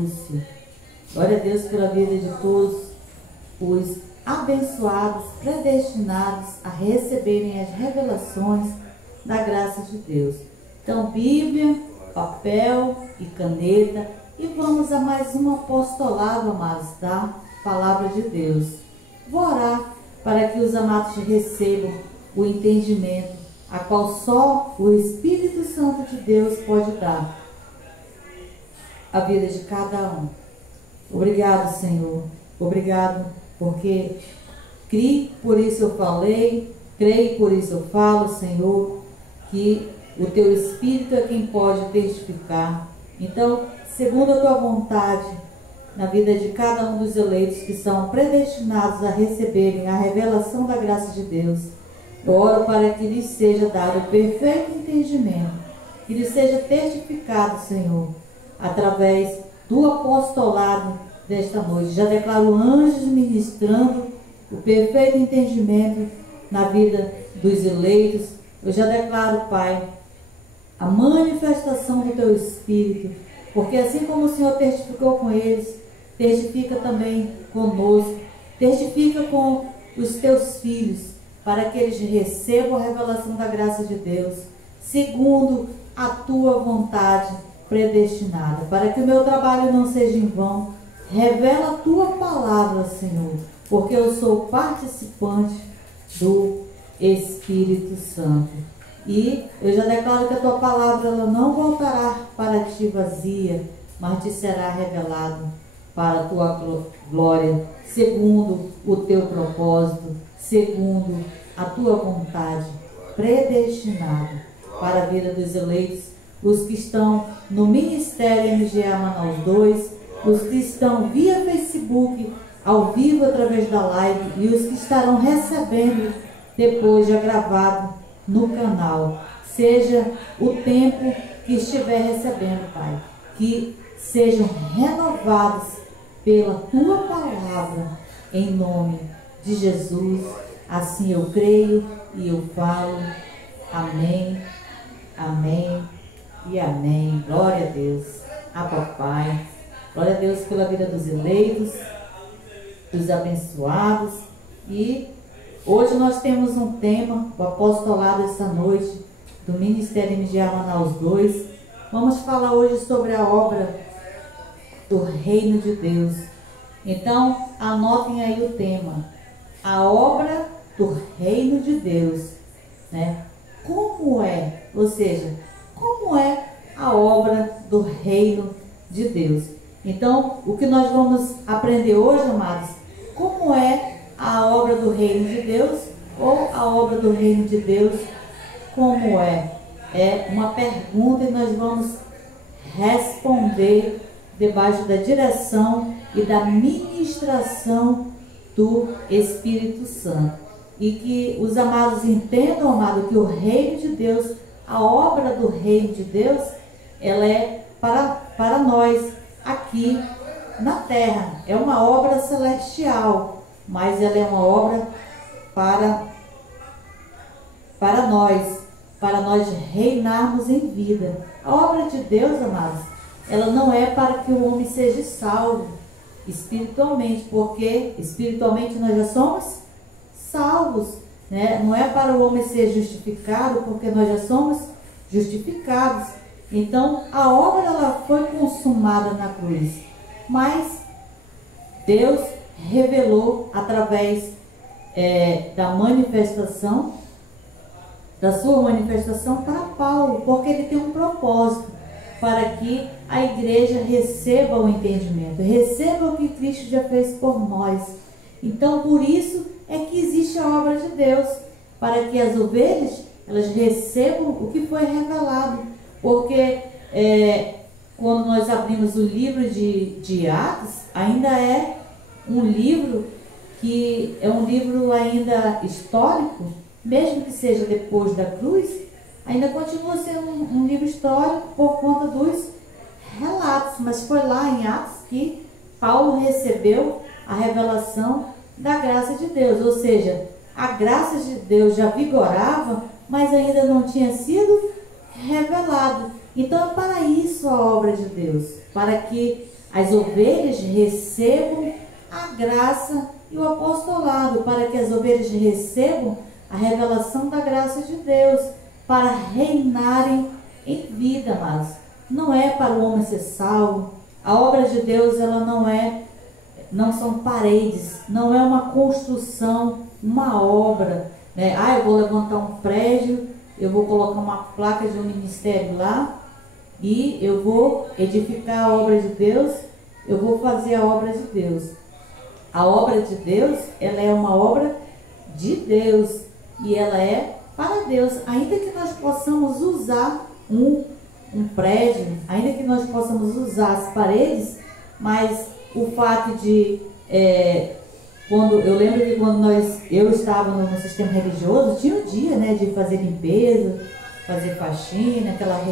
Lúcia. Glória a Deus pela vida de todos os abençoados, predestinados a receberem as revelações da graça de Deus. Então, Bíblia, papel e caneta, e vamos a mais um apostolado, amados, da Palavra de Deus. Vou orar para que os amados recebam o entendimento, a qual só o Espírito Santo de Deus pode dar à vida de cada um. Obrigado, Senhor. Obrigado, porque criei, por isso eu falei, creio, por isso eu falo, Senhor, que o Teu Espírito é quem pode testificar. Então, segundo a Tua vontade, na vida de cada um dos eleitos que são predestinados a receberem a revelação da graça de Deus, eu oro para que lhes seja dado o perfeito entendimento, que lhes seja testificado, Senhor, através do apostolado desta noite. Já declaro anjos ministrando o perfeito entendimento na vida dos eleitos. Eu já declaro, Pai, a manifestação do Teu Espírito, porque assim como o Senhor testificou com eles, testifica também conosco, testifica com os Teus filhos, para que eles recebam a revelação da graça de Deus, segundo a Tua vontade predestinada, para que o meu trabalho não seja em vão. Revela a Tua palavra, Senhor, porque eu sou participante do Espírito Santo. E eu já declaro que a Tua palavra ela não voltará para Ti vazia, mas Te será revelado para a Tua glória, segundo o Teu propósito, segundo a Tua vontade, predestinado para a vida dos eleitos, os que estão no Ministério MGA Manaus 2, os que estão via Facebook, ao vivo através da live, e os que estarão recebendo depois já gravado no canal. Seja o tempo que estiver recebendo, Pai, que sejam renovados pela Tua palavra, em nome de Jesus. Assim eu creio e eu falo. Amém, amém e amém. Glória a Deus. A Papai. Glória a Deus pela vida dos eleitos, dos abençoados. E hoje nós temos um tema, o apostolado essa noite, do Ministério MGA Manaus 2. Vamos falar hoje sobre a obra do Reino de Deus. Então, anotem aí o tema, a obra do Reino de Deus, né? Como é, ou seja, como é a obra do Reino de Deus? Então, o que nós vamos aprender hoje, amados, como é a obra do Reino de Deus, ou a obra do Reino de Deus, como é? É uma pergunta e nós vamos responder debaixo da direção e da ministração do Espírito Santo. E que os amados entendam, amado, que o Reino de Deus, a obra do Reino de Deus, ela é para nós aqui na terra. É uma obra celestial, mas ela é uma obra para nós reinarmos em vida. A obra de Deus, amados, ela não é para que o homem seja salvo espiritualmente, porque espiritualmente nós já somos salvos, né? Não é para o homem ser justificado, porque nós já somos justificados. Então a obra ela foi consumada na cruz, mas Deus revelou através da manifestação, da sua manifestação para Paulo, porque ele tem um propósito, para que a igreja receba o entendimento, receba o que Cristo já fez por nós. Então por isso é que existe a obra de Deus, para que as ovelhas elas recebam o que foi revelado, porque quando nós abrimos o livro de Atos, ainda é um livro que é um livro ainda histórico, mesmo que seja depois da cruz, ainda continua sendo um livro histórico por conta dos relatos, mas foi lá em Atos que Paulo recebeu a revelação da graça de Deus, ou seja, a graça de Deus já vigorava, mas ainda não tinha sido revelado. Então é para isso a obra de Deus, para que as ovelhas recebam a graça e o apostolado, para que as ovelhas recebam a revelação da graça de Deus, para reinarem em vida, mas não é para o homem ser salvo. A obra de Deus, ela não são paredes, não é uma construção, uma obra, né? Eu vou levantar um prédio, eu vou colocar uma placa de um ministério lá e eu vou edificar a obra de Deus, eu vou fazer a obra de Deus. A obra de Deus, ela é uma obra de Deus e ela é para Deus. Ainda que nós possamos usar um prédio, ainda que nós possamos usar as paredes, mas o fato de, eu lembro que quando eu estava no sistema religioso, tinha o dia, né, de fazer limpeza, fazer faxina, aquela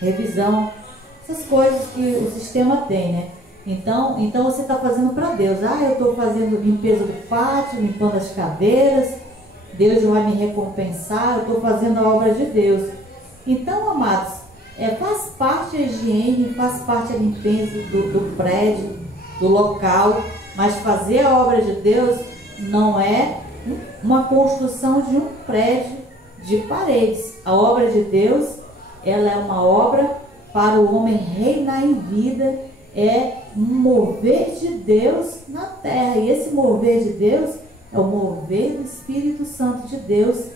revisão, essas coisas que o sistema tem, né? Então você está fazendo para Deus. Eu estou fazendo limpeza do pátio, limpando as cadeiras, Deus vai me recompensar, eu estou fazendo a obra de Deus. Então, amados, faz parte a higiene, faz parte a limpeza do prédio, do local, mas fazer a obra de Deus não é uma construção de um prédio de paredes. A obra de Deus, ela é uma obra para o homem reinar em vida, é um mover de Deus na terra. E esse mover de Deus é o mover do Espírito Santo de Deus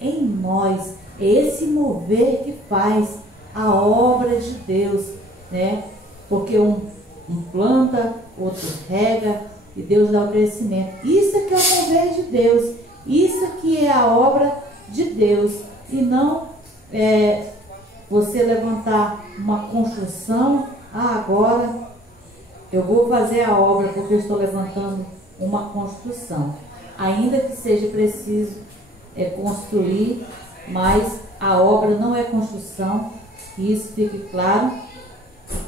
em nós. É esse mover que faz a obra de Deus, né? Porque um planta, outro rega e Deus dá o crescimento. Isso aqui é o mover de Deus. Isso aqui é a obra de Deus. E não você levantar uma construção. Agora eu vou fazer a obra porque eu estou levantando uma construção. Ainda que seja preciso construir, mas a obra não é construção. Que isso fique claro,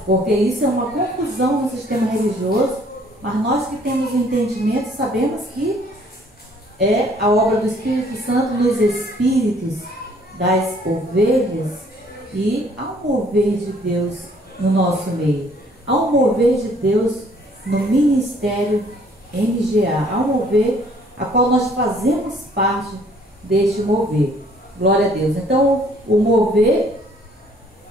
porque isso é uma confusão no sistema religioso, mas nós que temos o entendimento sabemos que é a obra do Espírito Santo nos espíritos das ovelhas, e há um mover de Deus no nosso meio, há um mover de Deus no ministério MGA, há um mover a qual nós fazemos parte deste mover. Glória a Deus. Então o mover,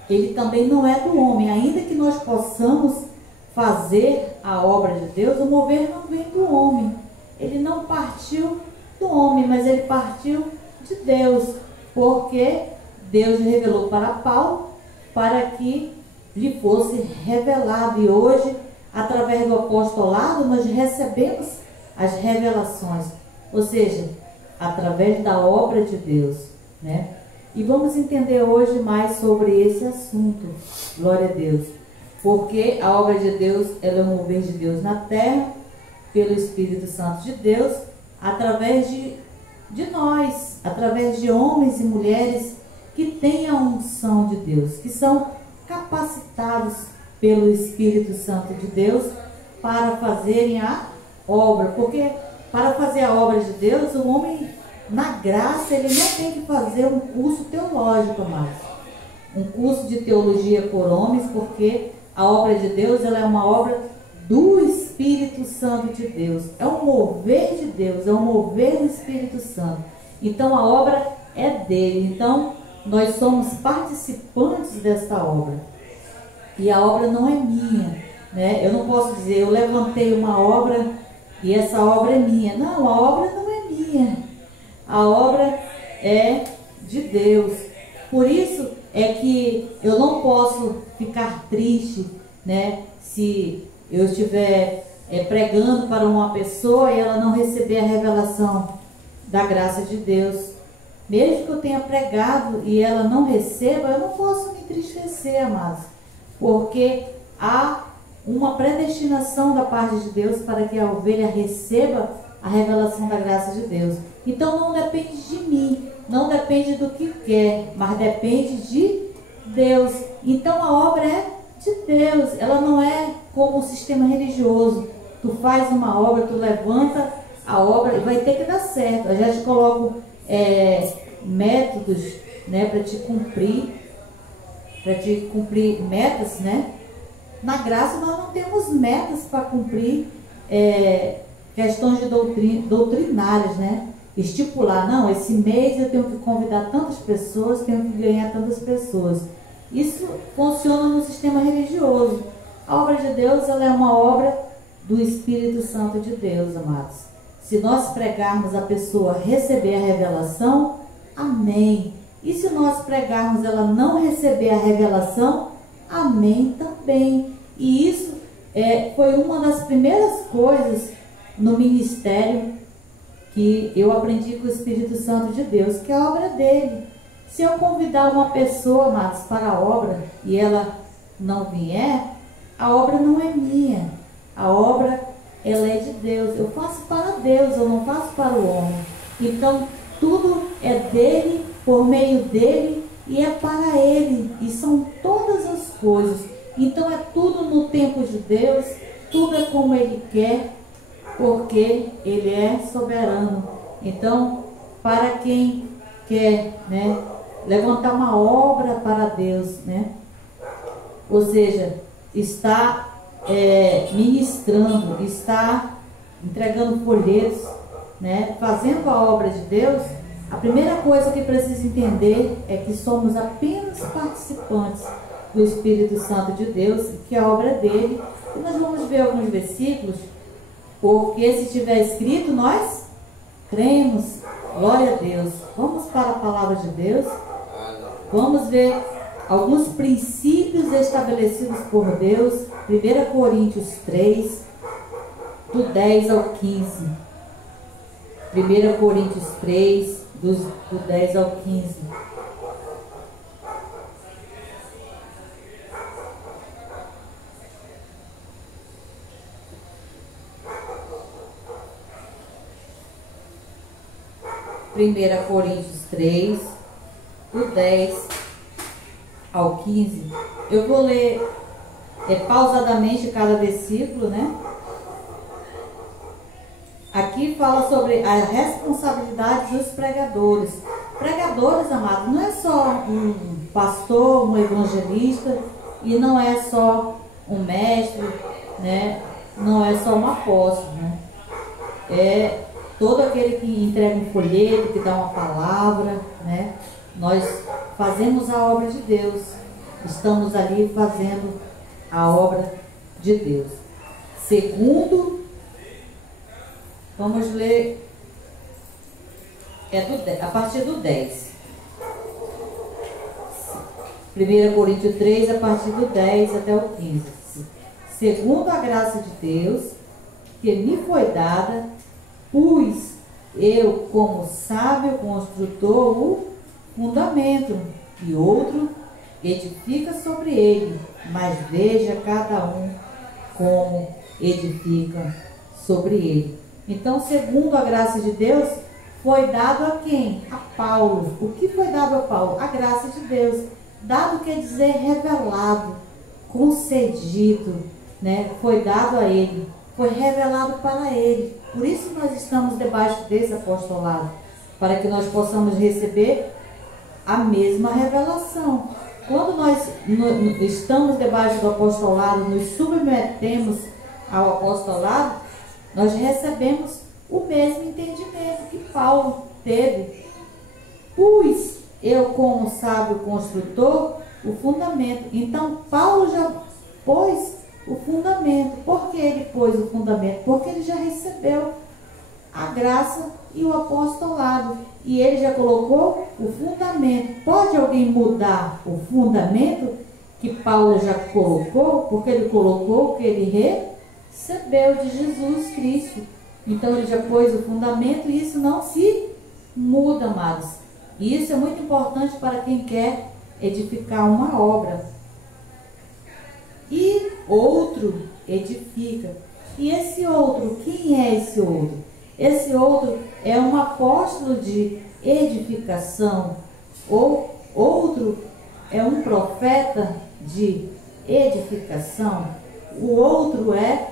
ele também não é do homem. Ainda que nós possamos fazer a obra de Deus, o mover não vem do homem. Ele não partiu do homem, mas ele partiu de Deus, porque Deus revelou para Paulo para que lhe fosse revelado. E hoje, através do apostolado, nós recebemos as revelações, ou seja, através da obra de Deus, né? E vamos entender hoje mais sobre esse assunto, glória a Deus, porque a obra de Deus, ela é um mover de Deus na terra, pelo Espírito Santo de Deus, através de nós, através de homens e mulheres que têm a unção de Deus, que são capacitados pelo Espírito Santo de Deus para fazerem a obra, porque para fazer a obra de Deus, o homem, na graça, ele não tem que fazer um curso teológico mais, um curso de teologia por homens, porque a obra de Deus, ela é uma obra do Espírito Santo de Deus, é um mover de Deus, é um mover do Espírito Santo. Então a obra é dele, então nós somos participantes desta obra, e a obra não é minha, né? Eu não posso dizer, eu levantei uma obra e essa obra é minha. Não, a obra não é minha, a obra é de Deus. Por isso é que eu não posso ficar triste, né, se eu estiver pregando para uma pessoa e ela não receber a revelação da graça de Deus. Mesmo que eu tenha pregado e ela não receba, eu não posso me entristecer, amados, porque há uma predestinação da parte de Deus para que a ovelha receba a revelação da graça de Deus. Então não depende de mim, não depende do que quer, mas depende de Deus. Então a obra é de Deus, ela não é como o sistema religioso. Tu faz uma obra, tu levanta a obra e vai ter que dar certo. Eu já te coloco métodos, né, para te cumprir metas, né? Na graça nós não temos metas para cumprir, questões de doutrinárias, né? Estipular, não, esse mês eu tenho que convidar tantas pessoas, tenho que ganhar tantas pessoas. Isso funciona no sistema religioso. A obra de Deus, ela é uma obra do Espírito Santo de Deus, amados. Se nós pregarmos a pessoa receber a revelação, amém. E se nós pregarmos ela não receber a revelação, amém também. E isso foi uma das primeiras coisas no ministério que eu aprendi com o Espírito Santo de Deus, que é a obra dele. Se eu convidar uma pessoa, amados, para a obra e ela não vier, a obra não é minha. A obra, ela é de Deus. Eu faço para Deus, eu não faço para o homem. Então, tudo é dele, por meio dele e é para ele. E são todas as coisas. Então, é tudo no tempo de Deus, tudo é como ele quer, porque ele é soberano. Então, para quem quer, né, levantar uma obra para Deus, né, ou seja, está ministrando, está entregando folhetos, né, fazendo a obra de Deus, a primeira coisa que precisa entender é que somos apenas participantes do Espírito Santo de Deus, que é a obra dele. E nós vamos ver alguns versículos, porque se estiver escrito, nós cremos. Glória a Deus. Vamos para a palavra de Deus. Vamos ver alguns princípios estabelecidos por Deus. 1 Coríntios 3, do 10 ao 15. 1 Coríntios 3, do 10 ao 15. Primeira Coríntios 3, do 10 ao 15. Eu vou ler pausadamente cada versículo, né? Aqui fala sobre a responsabilidade dos pregadores. Pregadores, amados, não é só um pastor, um evangelista, e não é só um mestre, né? Não é só um apóstolo, né? É todo aquele que entrega um folheto, que dá uma palavra, né? Nós fazemos a obra de Deus. Estamos ali fazendo a obra de Deus. Segundo, vamos ler a partir do 10. 1 Coríntios 3, a partir do 10 até o 15. Segundo a graça de Deus, que me foi dada, pus eu, como sábio construtor, o fundamento, e outro edifica sobre ele, mas veja cada um como edifica sobre ele. Então, segundo a graça de Deus, foi dado a quem? A Paulo. O que foi dado a Paulo? A graça de Deus. Dado quer dizer revelado, concedido, né? Foi dado a ele, foi revelado para ele. Por isso nós estamos debaixo desse apostolado, para que nós possamos receber a mesma revelação. Quando nós estamos debaixo do apostolado, nos submetemos ao apostolado, nós recebemos o mesmo entendimento que Paulo teve. Pus eu, como sábio construtor, o fundamento. Então Paulo já pôs o fundamento. Por que ele pôs o fundamento? Porque ele já recebeu a graça e o apostolado, e ele já colocou o fundamento. Pode alguém mudar o fundamento que Paulo já colocou? Porque ele colocou o que ele recebeu de Jesus Cristo. Então ele já pôs o fundamento, e isso não se muda, amados. E isso é muito importante para quem quer edificar uma obra. E outro edifica. E esse outro, quem é esse outro? Esse outro é um apóstolo de edificação, ou outro é um profeta de edificação, o outro é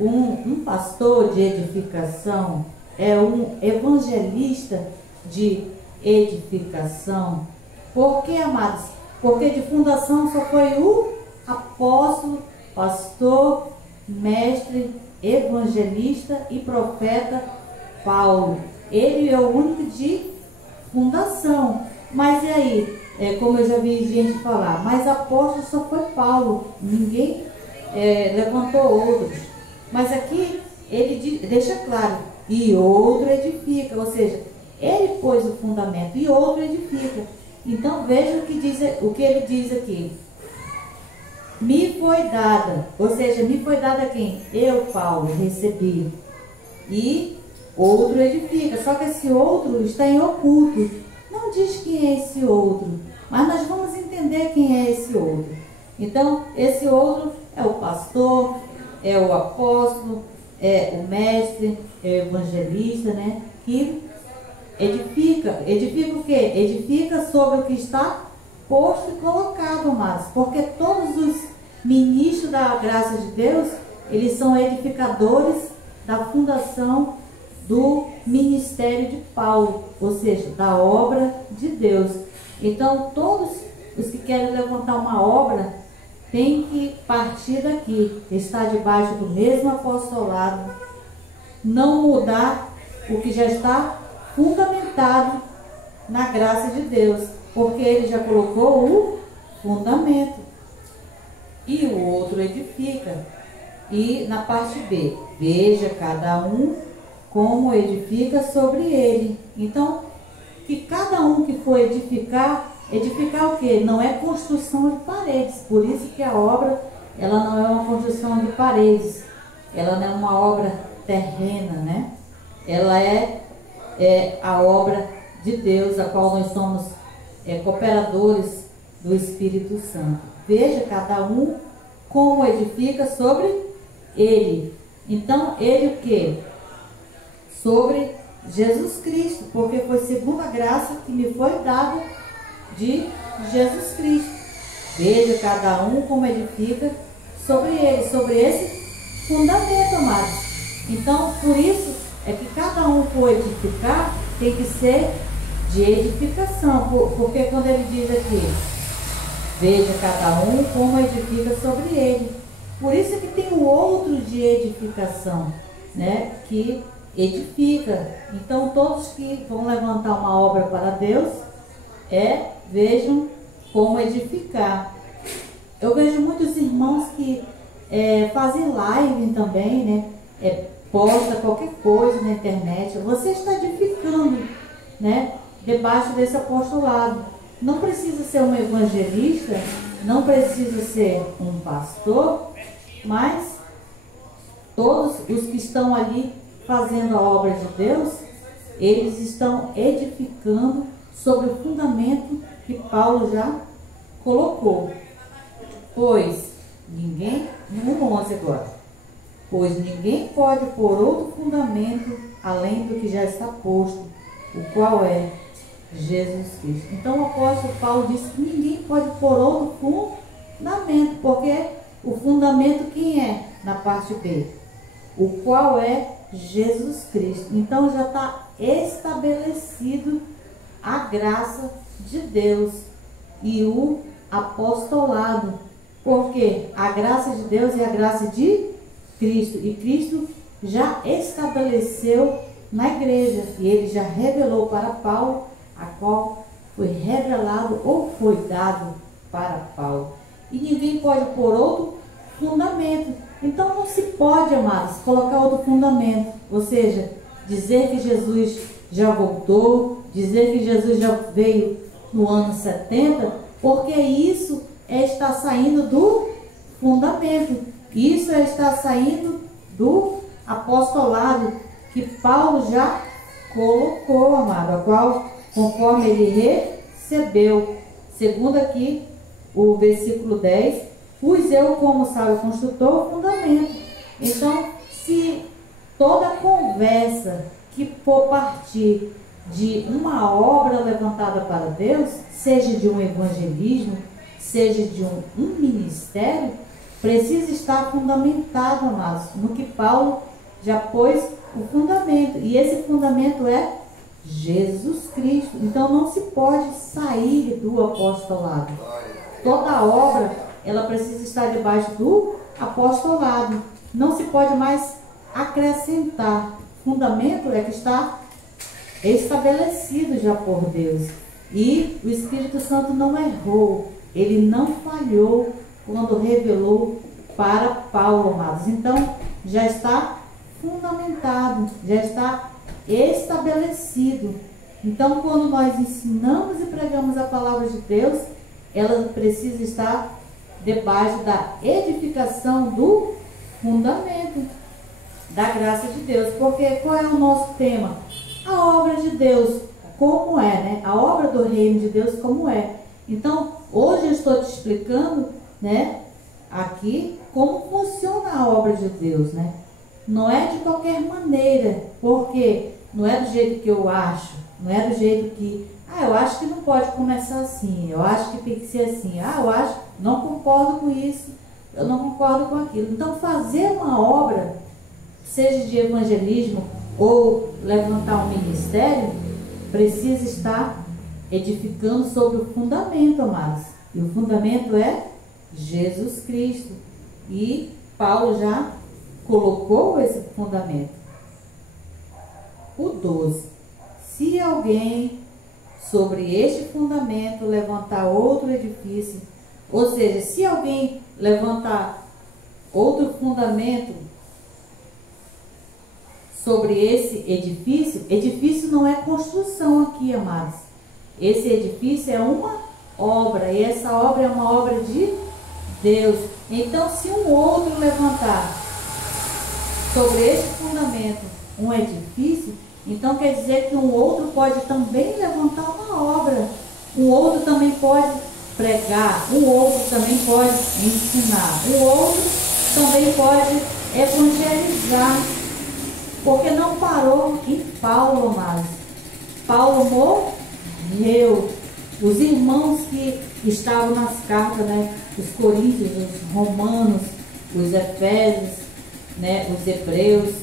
um pastor de edificação, é um evangelista de edificação. Por que, amados? Porque de fundação só foi o apóstolo pastor, mestre, evangelista e profeta Paulo. Ele é o único de fundação. Mas e aí, como eu já vi gente falar, mas apóstolo só foi Paulo, ninguém levantou outros. Mas aqui ele deixa claro, e outro edifica, ou seja, ele pôs o fundamento e outro edifica. Então veja o que ele diz aqui. Me foi dada, ou seja, me foi dada quem? Eu, Paulo, recebi. E outro edifica, só que esse outro está em oculto. Não diz quem é esse outro, mas nós vamos entender quem é esse outro. Então, esse outro é o pastor, é o apóstolo, é o mestre, é o evangelista, né? Que edifica. Edifica o quê? Edifica sobre o que está posto e colocado, amados. Porque todos os ministros da graça de Deus, eles são edificadores da fundação do ministério de Paulo, ou seja, da obra de Deus. Então, todos os que querem levantar uma obra têm que partir daqui, estar debaixo do mesmo apostolado, não mudar o que já está fundamentado na graça de Deus, porque ele já colocou o fundamento. E o outro edifica. E na parte B, veja cada um como edifica sobre ele. Então, que cada um que for edificar o quê? Não é construção de paredes. Por isso que a obra, ela não é uma construção de paredes. Ela não é uma obra terrena, né? Ela é a obra de Deus, a qual nós somos cooperadores do Espírito Santo. Veja cada um como edifica sobre ele. Então, ele o quê? Sobre Jesus Cristo, porque foi segundo a graça que me foi dada de Jesus Cristo. Veja cada um como edifica sobre ele, sobre esse fundamento, amados. Então, por isso é que cada um for edificar tem que ser de edificação, porque quando ele diz aqui, veja cada um como edifica sobre ele. Por isso é que tem o outro de edificação, né? Que edifica. Então todos que vão levantar uma obra para Deus, vejam como edificar. Eu vejo muitos irmãos que fazem live também, né? Posta qualquer coisa na internet. Você está edificando, né? Debaixo desse apostolado. Não precisa ser um evangelista, não precisa ser um pastor, mas todos os que estão ali fazendo a obra de Deus, eles estão edificando sobre o fundamento que Paulo já colocou. Pois ninguém, no 11 agora, pois ninguém pode pôr outro fundamento além do que já está posto, o qual é Jesus Cristo. Então o apóstolo Paulo disse que ninguém pode pôr outro fundamento, porque o fundamento quem é? Na parte B, o qual é Jesus Cristo. Então já está estabelecido a graça de Deus e o apostolado, porque a graça de Deus é a graça de Cristo, e Cristo já estabeleceu na igreja, e ele já revelou para Paulo, a qual foi revelado ou foi dado para Paulo. E ninguém pode pôr outro fundamento. Então não se pode, amados, colocar outro fundamento, ou seja, dizer que Jesus já voltou, dizer que Jesus já veio no ano 70, porque isso está saindo do fundamento, isso está saindo do apostolado que Paulo já colocou, amado, a qual, conforme ele recebeu, segundo aqui o versículo 10, pus eu como sábio construtor o fundamento. Então, se toda conversa que for partir de uma obra levantada para Deus, seja de um evangelismo, seja de um ministério, precisa estar fundamentado, amados, no que Paulo já pôs o fundamento. E esse fundamento é Jesus Cristo. Então não se pode sair do apostolado. Toda obra, ela precisa estar debaixo do apostolado. Não se pode mais acrescentar. Fundamento é que está estabelecido já por Deus. E o Espírito Santo não errou. Ele não falhou quando revelou para Paulo, amados. Então, já está fundamentado, já está estabelecido. Então, quando nós ensinamos e pregamos a palavra de Deus, ela precisa estar debaixo da edificação do fundamento da graça de Deus. Porque qual é o nosso tema? A obra de Deus, como é, né? A obra do reino de Deus, como é. Então, hoje eu estou te explicando, né, aqui, como funciona a obra de Deus, né? Não é de qualquer maneira, porque não é do jeito que eu acho, não é do jeito que, eu acho que não pode começar assim, eu acho que tem que ser assim, eu acho, não concordo com isso, eu não concordo com aquilo. Então, fazer uma obra, seja de evangelismo ou levantar um ministério, precisa estar edificando sobre o fundamento, amados. E o fundamento é Jesus Cristo. E Paulo já colocou esse fundamento. O 12. Se alguém sobre este fundamento levantar outro edifício, ou seja, se alguém levantar outro fundamento sobre esse edifício, edifício não é construção aqui, amados. Esse edifício é uma obra, e essa obra é uma obra de Deus. Então, se um outro levantar sobre este fundamento um edifício, então quer dizer que um outro pode também levantar uma obra. Um outro também pode pregar, um outro também pode ensinar, um outro também pode evangelizar. Porque não parou em Paulo, amados. Paulo morreu. Os irmãos que estavam nas cartas, né, os coríntios, os romanos, os efésios, né, os hebreus,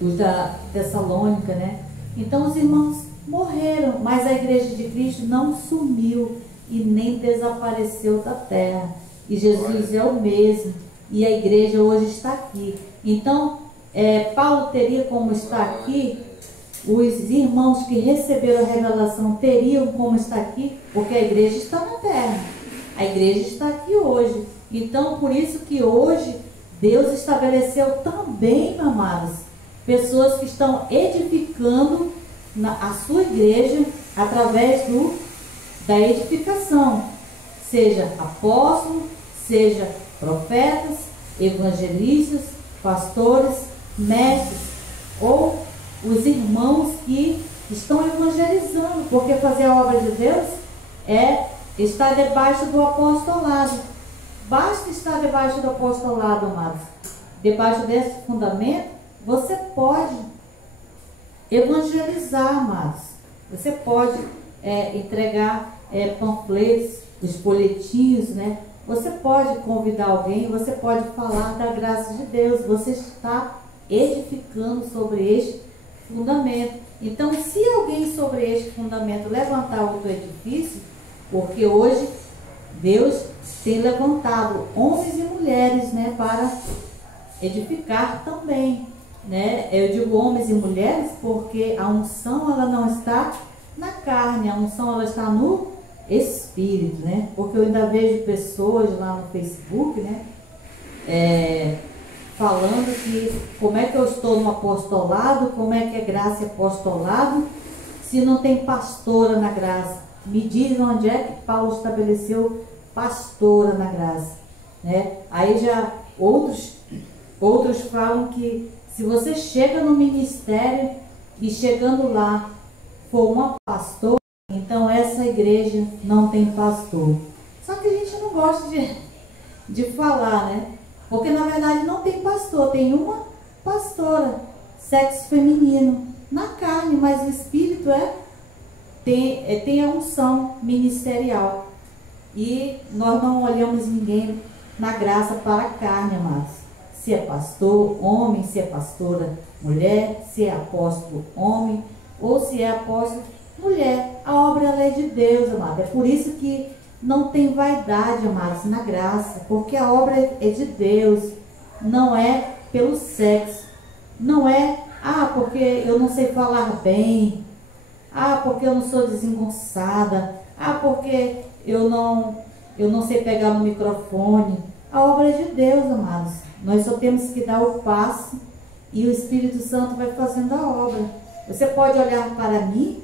os da Tessalônica, né? Então os irmãos morreram, mas a igreja de Cristo não sumiu e nem desapareceu da terra. E Jesus é o mesmo, e a igreja hoje está aqui. Então, Paulo teria como estar aqui, os irmãos que receberam a revelação teriam como estar aqui, porque a igreja está na terra, a igreja está aqui hoje. Então, por isso que hoje Deus estabeleceu também, amados, pessoas que estão edificando a sua igreja através da edificação, seja apóstolo, seja profetas, evangelistas, pastores, mestres, ou os irmãos que estão evangelizando, porque fazer a obra de Deus é estar debaixo do apostolado. Basta estar debaixo do apostolado, amados. Debaixo desse fundamento, você pode evangelizar, amados. Você pode entregar panfletos, os folhetinhos, né? Você pode convidar alguém, você pode falar da graça de Deus. Você está edificando sobre este fundamento. Então, se alguém sobre este fundamento levantar outro edifício, porque hoje Deus tem levantado homens e mulheres, né, para edificar também, né? Eu digo homens e mulheres porque a unção, ela não está na carne, a unção, ela está no Espírito, né? Porque eu ainda vejo pessoas lá no Facebook, né, falando que como é que eu estou no apostolado, como é que é graça e apostolado, se não tem pastora na graça. Me diz onde é que Paulo estabeleceu pastora na graça, né? Aí já outros falam que se você chega no ministério e chegando lá for uma pastora, então essa igreja não tem pastor. Só que a gente não gosta de falar, né? Porque na verdade não tem pastor, tem uma pastora, sexo feminino, na carne, mas o Espírito tem a unção ministerial. E nós não olhamos ninguém na graça para a carne, amados. Se é pastor, homem, se é pastora, mulher, se é apóstolo, homem, ou se é apóstolo, mulher. A obra, ela é de Deus, amado. É por isso que não tem vaidade, amados, na graça, porque a obra é de Deus, não é pelo sexo, não é, porque eu não sei falar bem, porque eu não sou desengonçada, porque eu não sei pegar no microfone. A obra é de Deus, amados. Nós só temos que dar o passo e o Espírito Santo vai fazendo a obra. Você pode olhar para mim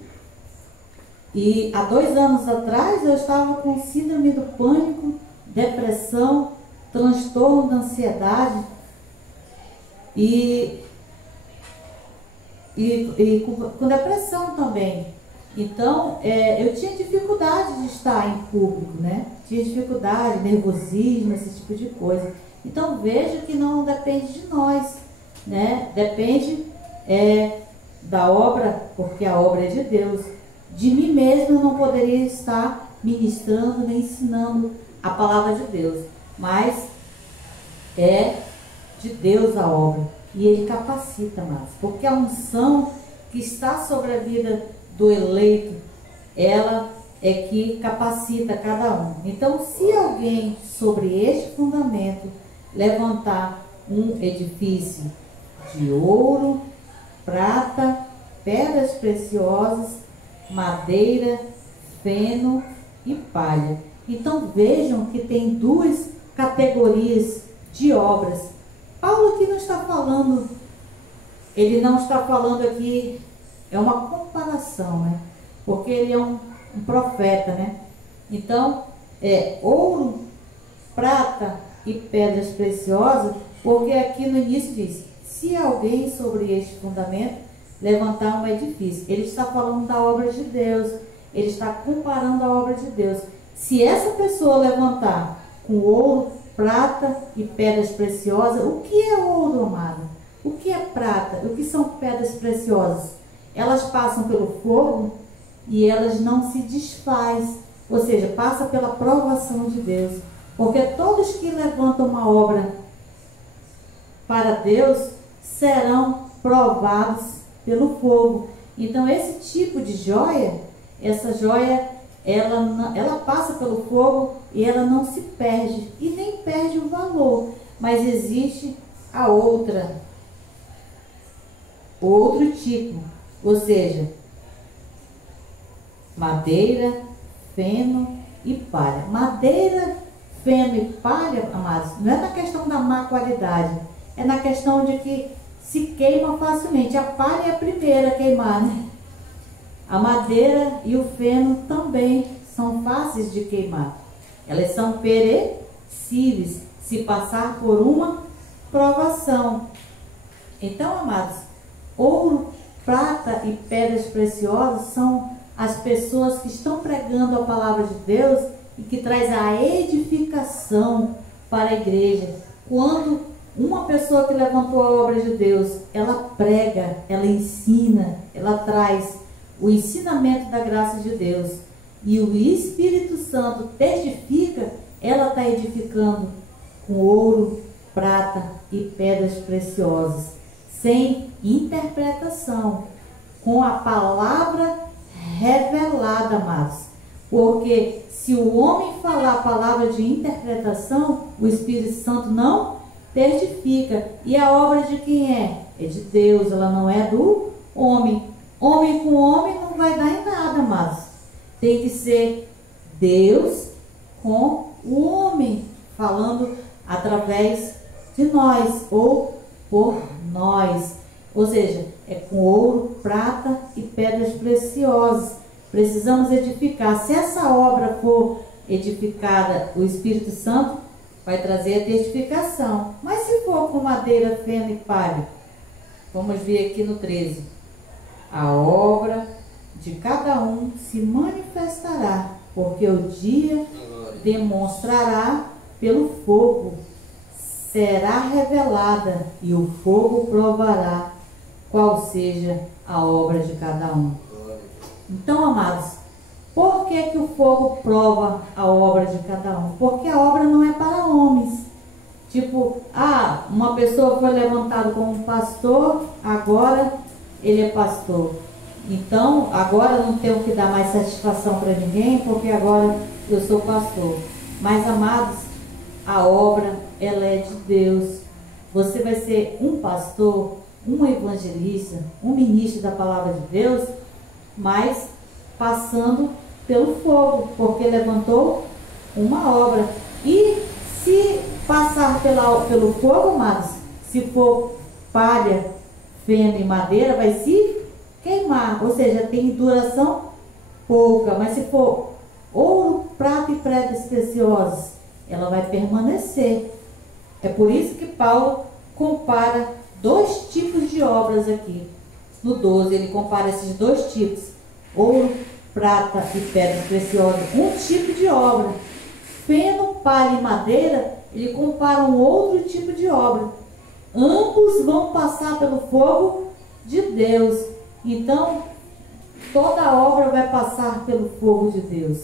e há 2 anos atrás eu estava com síndrome do pânico, depressão, transtorno da ansiedade e com depressão também. Então, eu tinha dificuldade de estar em público, né? Tinha dificuldade, nervosismo, esse tipo de coisa. Então, veja que não depende de nós, né? Depende da obra, porque a obra é de Deus. De mim mesmo eu não poderia estar ministrando nem ensinando a palavra de Deus, mas é de Deus a obra. E Ele capacita mais, porque a unção que está sobre a vida do eleito, ela é que capacita cada um. Então, se alguém sobre este fundamento levantar um edifício de ouro, prata, pedras preciosas, madeira, feno e palha. Então vejam que tem 2 categorias de obras. Paulo aqui não está falando, ele não está falando aqui, é uma comparação, né? Porque ele é um profeta, né? Então, ouro, prata e pedras preciosas, porque aqui no início diz, se alguém sobre este fundamento levantar um edifício. Ele está falando da obra de Deus, ele está comparando a obra de Deus. Se essa pessoa levantar com ouro, prata e pedras preciosas, o que é ouro, amado? O que é prata? O que são pedras preciosas? Elas passam pelo fogo e elas não se desfazem, ou seja, passa pela provação de Deus. Porque todos que levantam uma obra para Deus serão provados pelo fogo. Então esse tipo de joia, essa joia, ela passa pelo fogo e ela não se perde e nem perde o valor, mas existe a outro tipo, ou seja, madeira, feno e palha. Madeira, feno e palha, amados, não é na questão da má qualidade, é na questão de que se queima facilmente. A palha é a primeira a queimar, né? A madeira e o feno também são fáceis de queimar. Elas são perecíveis se passar por uma provação. Então, amados, ouro, prata e pedras preciosas são as pessoas que estão pregando a palavra de Deus e que traz a edificação para a igreja. Quando uma pessoa que levantou a obra de Deus, ela prega, ela ensina, ela traz o ensinamento da graça de Deus e o Espírito Santo testifica, ela está edificando com ouro, prata e pedras preciosas, sem interpretação, com a palavra revelada, amados. Porque se o homem falar a palavra de interpretação, o Espírito Santo não testifica. E a obra de quem é? É de Deus, ela não é do homem. Homem com homem não vai dar em nada, mas tem que ser Deus com o homem, falando através de nós ou por nós. Ou seja, é com ouro, prata e pedras preciosas. Precisamos edificar. Se essa obra for edificada, o Espírito Santo vai trazer a testificação. Mas se for com madeira, feno e palha, vamos ver aqui no 13. A obra de cada um se manifestará, porque o dia demonstrará pelo fogo, será revelada, e o fogo provará qual seja a obra de cada um. Então, amados, por que o fogo prova a obra de cada um? Porque a obra não é para homens. Tipo, uma pessoa foi levantada como pastor, agora ele é pastor. Então, agora eu não tenho que dar mais satisfação para ninguém, porque agora eu sou pastor. Mas, amados, a obra, ela é de Deus. Você vai ser um pastor, um evangelista, um ministro da palavra de Deus, mas passando pelo fogo, porque levantou uma obra. E se passar pelo fogo, amados, se for palha, feno e madeira, vai se queimar, ou seja, tem duração pouca. Mas se for ouro, prata e pedras preciosas, ela vai permanecer. É por isso que Paulo compara dois tipos de obras aqui. No 12 ele compara esses dois tipos: ouro, prata e pedras preciosas, um tipo de obra. Feno, palha e madeira, ele compara um outro tipo de obra. Ambos vão passar pelo fogo de Deus. Então, toda obra vai passar pelo fogo de Deus.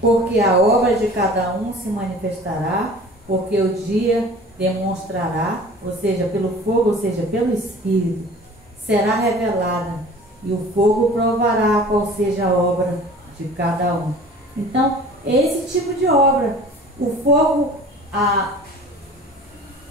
Porque a obra de cada um se manifestará, porque o dia demonstrará, ou seja, pelo fogo, ou seja, pelo Espírito, será revelada, e o fogo provará qual seja a obra de cada um. Então, esse tipo de obra, o fogo,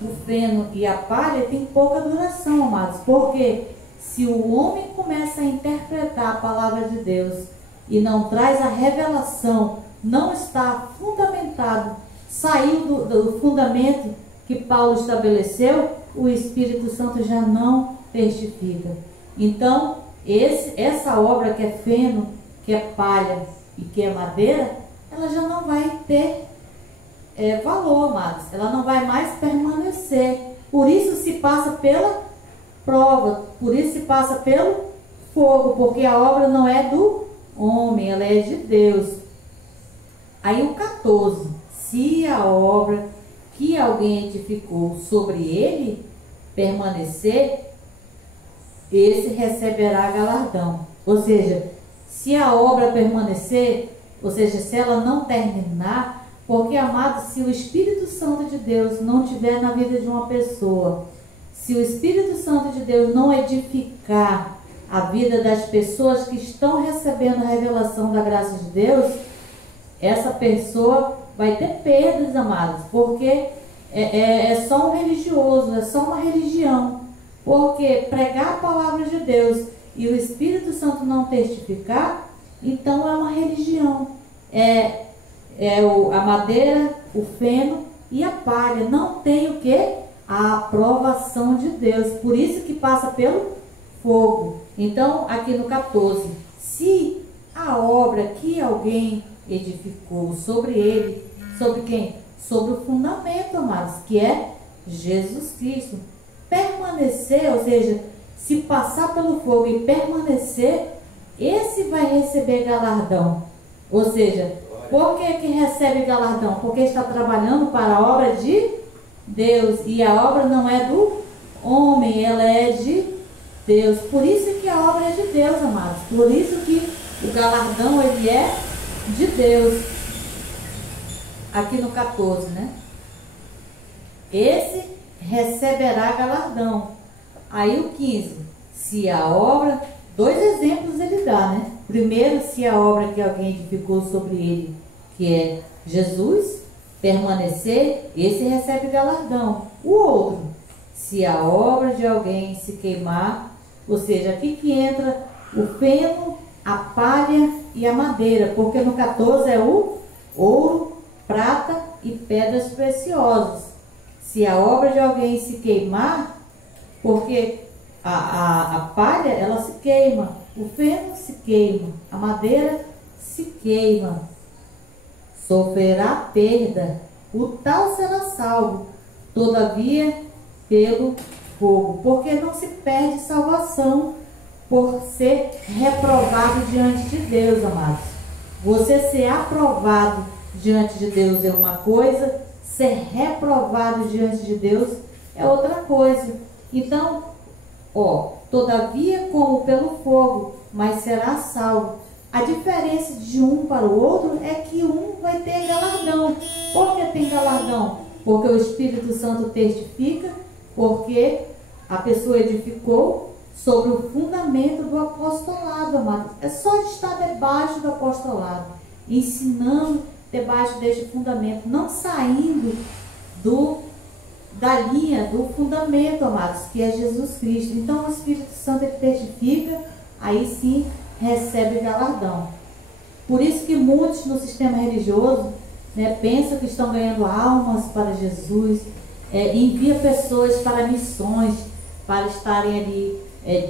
o feno e a palha tem pouca duração, amados, porque se o homem começa a interpretar a palavra de Deus e não traz a revelação, não está fundamentado, saiu do fundamento que Paulo estabeleceu, o Espírito Santo já não testifica. Então, essa obra que é feno, que é palha e que é madeira, ela já não vai ter valor, amados. Ela não vai mais permanecer. Por isso se passa pela prova, por isso se passa pelo fogo, porque a obra não é do homem, ela é de Deus. Aí o 14: se a obra que alguém edificou sobre ele permanecer, esse receberá galardão. Ou seja, se a obra permanecer, ou seja, se ela não terminar, porque, amado, se o Espírito Santo de Deus não estiver na vida de uma pessoa, se o Espírito Santo de Deus não edificar a vida das pessoas que estão recebendo a revelação da graça de Deus, essa pessoa vai ter perdas, amados, porque é só um religioso, é só uma religião. Porque pregar a palavra de Deus e o Espírito Santo não testificar, então é uma religião. A madeira, o feno e a palha. Não tem o que? A aprovação de Deus. Por isso que passa pelo fogo. Então, aqui no 14: se a obra que alguém edificou sobre ele, sobre quem? Sobre o fundamento, amados, que é Jesus Cristo, permanecer, ou seja, se passar pelo fogo e permanecer, esse vai receber galardão. Ou seja, por que recebe galardão? Porque está trabalhando para a obra de Deus, e a obra não é do homem, ela é de Deus. Por isso que a obra é de Deus, amados. Por isso que o galardão, ele é de Deus. Aqui no 14, né? Esse receberá galardão. Aí o 15: se a obra, dois exemplos ele dá, né? Primeiro, se a obra que alguém edificou sobre ele, que é Jesus, permanecer, esse recebe galardão. O outro: se a obra de alguém se queimar, ou seja, aqui que entra o feno, a palha e a madeira, porque no 14 é o ouro, prata e pedras preciosas. Se a obra de alguém se queimar, porque a palha, ela se queima, o feno se queima, a madeira se queima, sofrerá perda, o tal será salvo, todavia pelo fogo, porque não se perde salvação por ser reprovado diante de Deus, amados. Você ser aprovado diante de Deus é uma coisa, ser reprovado diante de Deus é outra coisa. Então, todavia como pelo fogo, mas será salvo. A diferença de um para o outro é que um vai ter galardão. Por que tem galardão? Porque o Espírito Santo testifica, porque a pessoa edificou sobre o fundamento do apostolado, amado. É só de estar debaixo do apostolado, ensinando debaixo deste fundamento, não saindo da linha, do fundamento, amados, que é Jesus Cristo. Então o Espírito Santo ele testifica, aí sim recebe galardão. Por isso que muitos no sistema religioso, né, pensam que estão ganhando almas para Jesus, envia pessoas para missões, para estarem ali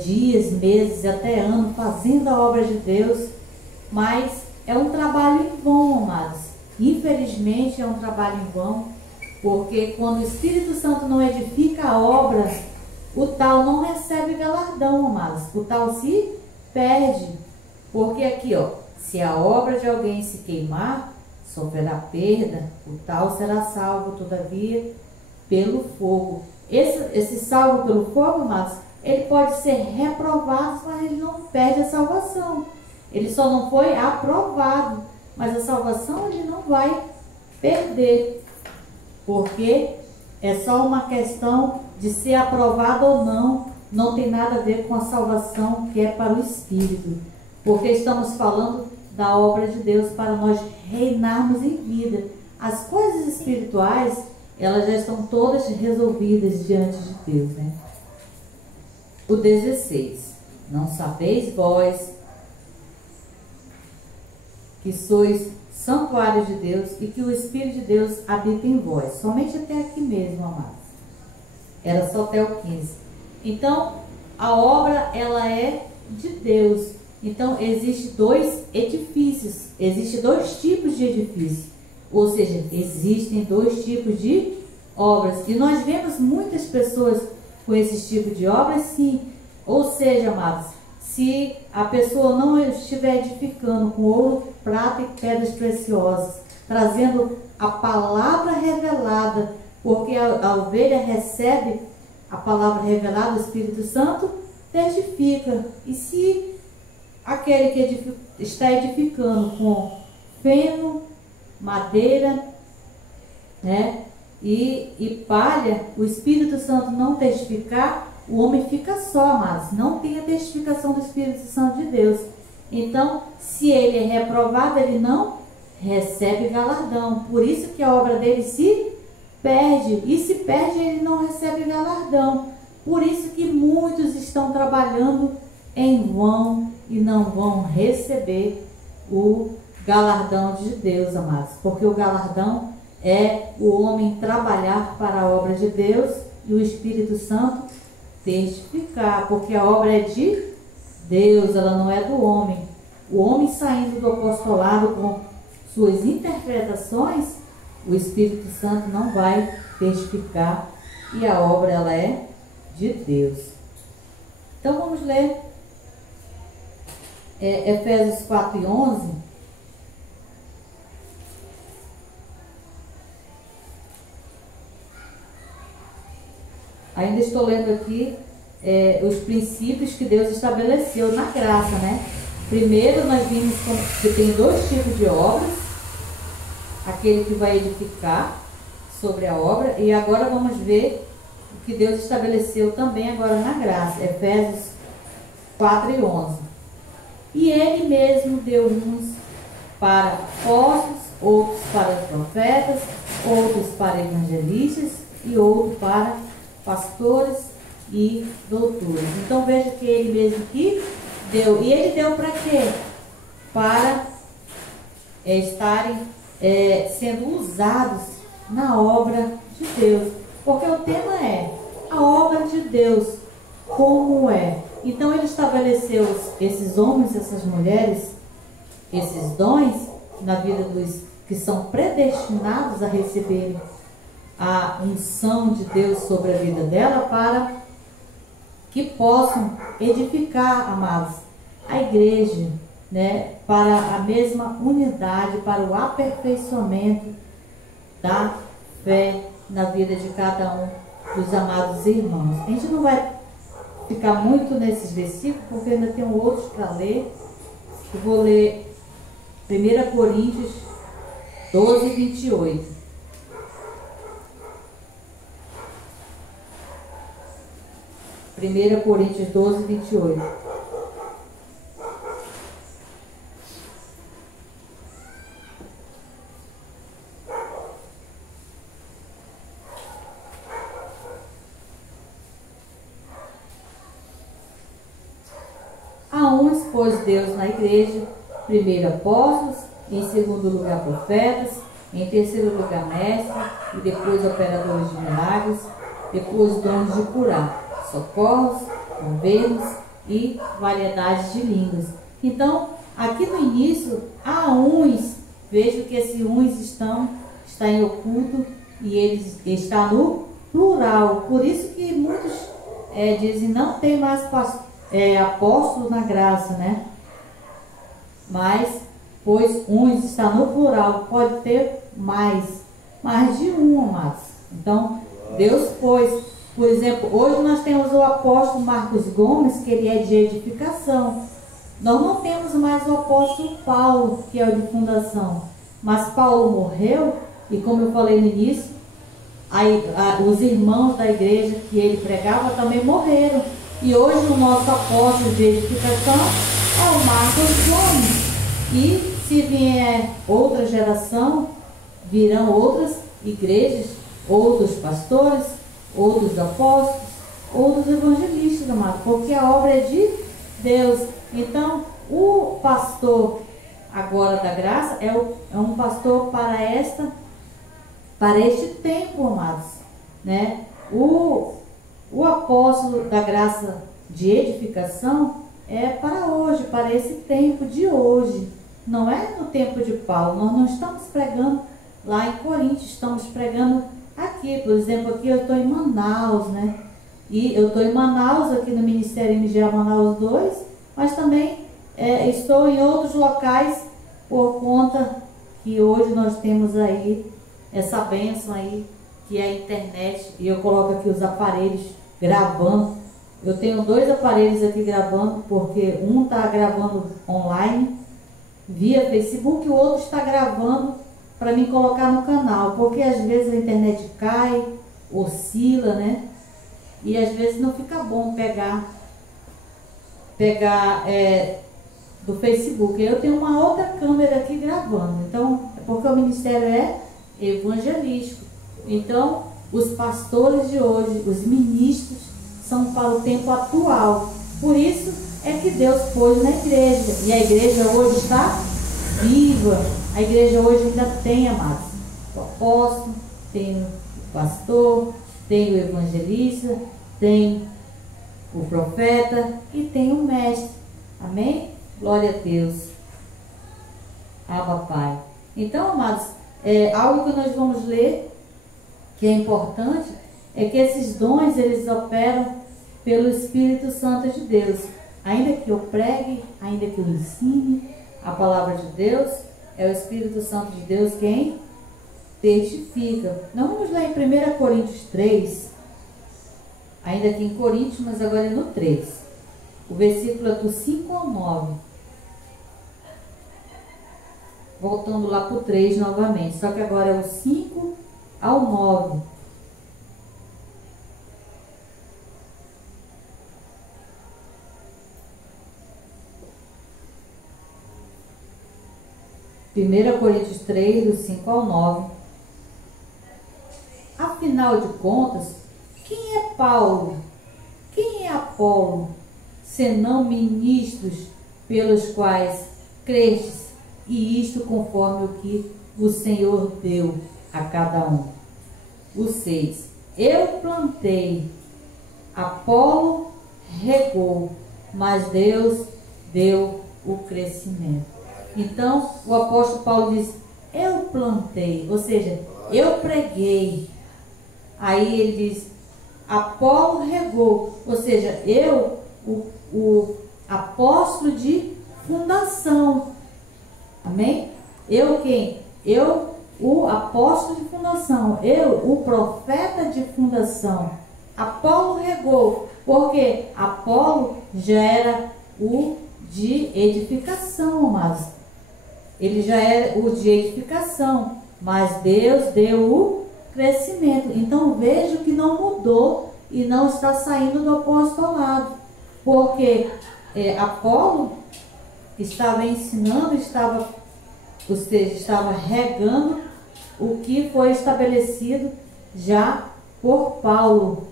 dias, meses, até anos, fazendo a obra de Deus, mas é um trabalho em vão, amados. Infelizmente é um trabalho em vão, porque quando o Espírito Santo não edifica a obra, o tal não recebe galardão, amados. O tal se perde, porque aqui, ó, se a obra de alguém se queimar, sofrerá perda, o tal será salvo, todavia, pelo fogo. Esse salvo pelo fogo, amados, ele pode ser reprovado, mas ele não perde a salvação. Ele só não foi aprovado, mas a salvação ele não vai perder, porque é só uma questão de ser aprovado ou não, não tem nada a ver com a salvação que é para o Espírito, porque estamos falando da obra de Deus para nós reinarmos em vida. As coisas espirituais, elas já estão todas resolvidas diante de Deus, né? O 16. Não sabeis vós que sois santuário de Deus e que o Espírito de Deus habita em vós. Somente até aqui mesmo, amados. Era só até o 15. Então, a obra, ela é de Deus. Então, existem dois edifícios. Existem dois tipos de edifício. Ou seja, existem dois tipos de obras. E nós vemos muitas pessoas com esse tipo de obras, sim. Ou seja, amados, se a pessoa não estiver edificando com ouro, prata e pedras preciosas, trazendo a palavra revelada, porque a ovelha recebe a palavra revelada, o Espírito Santo testifica. E se aquele que está edificando com feno, madeira, né, e palha, o Espírito Santo não testificar, o homem fica só, amados. Não tem a testificação do Espírito Santo de Deus. Então, se ele é reprovado, ele não recebe galardão. Por isso que a obra dele se perde. E se perde, ele não recebe galardão. Por isso que muitos estão trabalhando em vão e não vão receber o galardão de Deus, amados. Porque o galardão é o homem trabalhar para a obra de Deus e o Espírito Santo testificar, porque a obra é de Deus, ela não é do homem. O homem saindo do apostolado com suas interpretações, o Espírito Santo não vai testificar, e a obra ela é de Deus. Então vamos ler Efésios 4:11. Ainda estou lendo aqui os princípios que Deus estabeleceu na graça, né? Primeiro nós vimos que tem dois tipos de obras. Aquele que vai edificar sobre a obra. E agora vamos ver o que Deus estabeleceu também agora na graça. Efésios 4:11. E Ele mesmo deu uns para apóstolos, outros para profetas, outros para evangelistas e outros para pastores e doutores. Então veja que Ele mesmo que deu. E Ele deu para quê? Para estarem sendo usados na obra de Deus. Porque o tema é a obra de Deus, como é. Então Ele estabeleceu esses homens, essas mulheres, esses dons na vida dos que são predestinados a receberem a unção de Deus sobre a vida dela, para que possam edificar, amados, a igreja, né, para a mesma unidade, para o aperfeiçoamento da fé na vida de cada um dos amados irmãos. A gente não vai ficar muito nesses versículos, porque ainda tem outros para ler. Eu vou ler 1 Coríntios 12:28. 1 Coríntios 12, 28. A uns pôs Deus na igreja, primeiro apóstolos, em segundo lugar profetas, em terceiro lugar mestres, e depois operadores de milagres, depois dons de curar, socorros, governos e variedades de línguas. Então, aqui no início, há uns, vejo que esse uns está em oculto e ele está no plural. Por isso que muitos dizem não tem mais apóstolo na graça, né? Mas, pois uns está no plural, pode ter mais de um, amados. Então, Deus pôs, por exemplo, hoje nós temos o apóstolo Marcos Gomes, que ele é de edificação. Nós não temos mais o apóstolo Paulo, que é o de fundação. Mas Paulo morreu, e como eu falei no início, os irmãos da igreja que ele pregava também morreram. E hoje o nosso apóstolo de edificação é o Marcos Gomes. E se vier outra geração, virão outras igrejas, outros pastores, outros apóstolos, outros evangelistas, amado, porque a obra é de Deus. Então, o pastor agora da graça é um pastor para este tempo, amados, né? O apóstolo da graça de edificação é para hoje, para esse tempo de hoje. Não é no tempo de Paulo. Nós não estamos pregando lá em Coríntios, estamos pregando aqui. Por exemplo, aqui eu estou em Manaus, né? E eu estou em Manaus, aqui no Ministério MGA Manaus 2, mas também estou em outros locais por conta que hoje nós temos aí essa bênção aí, que é a internet, e eu coloco aqui os aparelhos gravando. Eu tenho 2 aparelhos aqui gravando, porque um está gravando online via Facebook e o outro está gravando para mim colocar no canal, porque às vezes a internet cai, oscila, né? E às vezes não fica bom pegar do Facebook. Eu tenho uma outra câmera aqui gravando, então é porque o ministério é evangelístico. Então, os pastores de hoje, os ministros, são para o tempo atual. Por isso é que Deus pôs na igreja. E a igreja hoje está viva. A igreja hoje ainda tem, amados, o apóstolo, tem o pastor, tem o evangelista, tem o profeta e tem o mestre. Amém? Glória a Deus. Abba, Pai. Então, amados, algo que nós vamos ler, que é importante, é que esses dons, eles operam pelo Espírito Santo de Deus. Ainda que eu pregue, ainda que eu ensine a palavra de Deus, é o Espírito Santo de Deus quem testifica. Nós vamos lá em 1 Coríntios 3, ainda aqui em Coríntios, mas agora é no 3. O versículo é do 5 ao 9. Voltando lá para o 3 novamente, só que agora é o 5 ao 9. Primeira Coríntios 3, do 5 ao 9. Afinal de contas, quem é Paulo? Quem é Apolo? Senão ministros pelos quais crestes, e isto conforme o que o Senhor deu a cada um. O 6. Eu plantei, Apolo regou, mas Deus deu o crescimento. Então, o apóstolo Paulo diz, eu plantei, ou seja, eu preguei. Aí ele diz, Apolo regou, ou seja, eu, o apóstolo de fundação. Amém? Eu quem? Eu, o apóstolo de fundação. Eu, o profeta de fundação. Apolo regou, porque Apolo já era o de edificação, amados. Ele já era o de edificação, mas Deus deu o crescimento. Então vejo que não mudou e não está saindo do apostolado, porque Apolo estava ensinando, ou seja, estava regando o que foi estabelecido já por Paulo,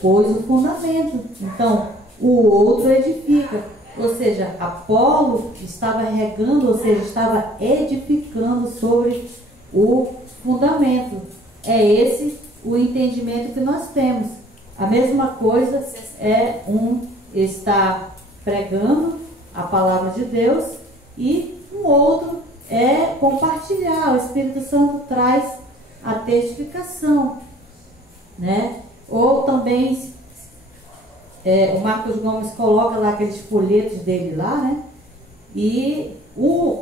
pôs o fundamento. Então, o outro edifica. Ou seja, Apolo estava regando, ou seja, estava edificando sobre o fundamento. É esse o entendimento que nós temos. A mesma coisa é estar pregando a palavra de Deus e um outro é compartilhar. O Espírito Santo traz a testificação, né? Ou também o Marcos Gomes coloca lá aqueles folhetos dele lá, né? E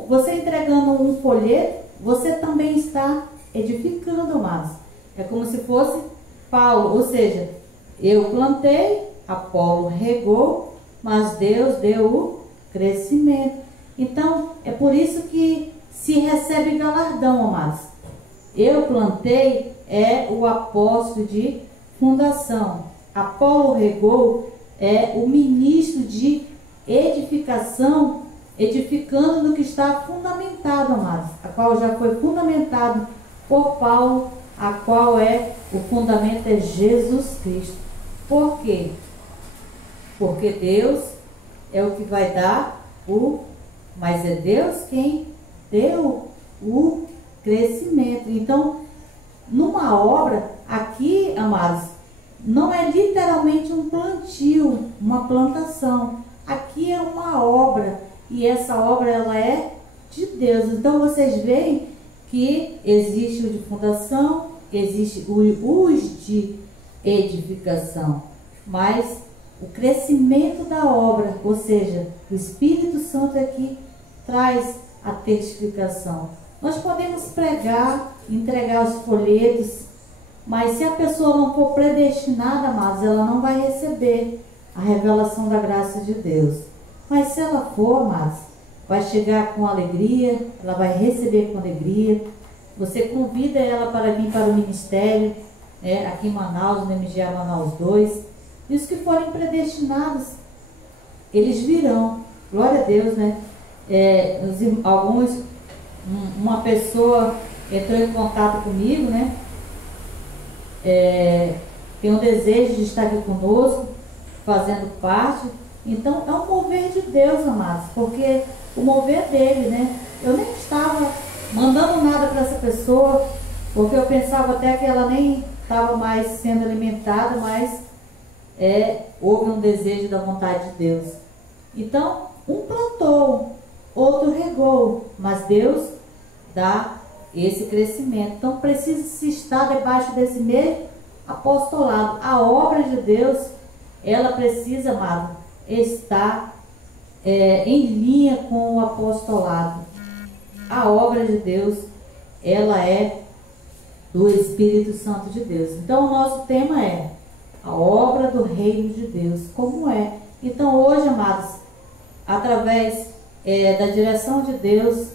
você entregando um folheto, você também está edificando, mas é como se fosse Paulo, ou seja, eu plantei, Apolo regou, mas Deus deu o crescimento. Então, é por isso que se recebe galardão, amados. Eu plantei é o apóstolo de fundação. Apolo regou é o ministro de edificação, edificando no que está fundamentado, amados, a qual já foi fundamentado por Paulo, a qual o fundamento é Jesus Cristo. Por quê? Porque Deus é o que vai dar mas é Deus quem deu o crescimento. Então, numa obra, aqui, amados, não é literalmente um plantio, uma plantação. Aqui é uma obra, e essa obra ela é de Deus. Então vocês veem que existe o de fundação, existe os de edificação, mas o crescimento da obra, ou seja, o Espírito Santo aqui traz a testificação. Nós podemos pregar, entregar os folhetos, mas se a pessoa não for predestinada, amados, ela não vai receber a revelação da graça de Deus. Mas se ela for, amados, vai chegar com alegria, ela vai receber com alegria. Você convida ela para vir para o ministério, aqui em Manaus, no MGA Manaus 2. E os que forem predestinados, eles virão. Glória a Deus, né? Uma pessoa entrou em contato comigo, né? Tem um desejo de estar aqui conosco, fazendo parte. Então é um mover de Deus, amados, porque o mover dele, né? Eu nem estava mandando nada para essa pessoa, porque eu pensava até que ela nem estava mais sendo alimentada, mas houve um desejo da vontade de Deus. Então, um plantou, outro regou, mas Deus dá esse crescimento. Então precisa se estar debaixo desse mesmo apostolado. A obra de Deus, ela precisa, amado, estar em linha com o apostolado. A obra de Deus, ela é do Espírito Santo de Deus. Então o nosso tema é a obra do reino de Deus, como é. Então hoje, amados, através da direção de Deus,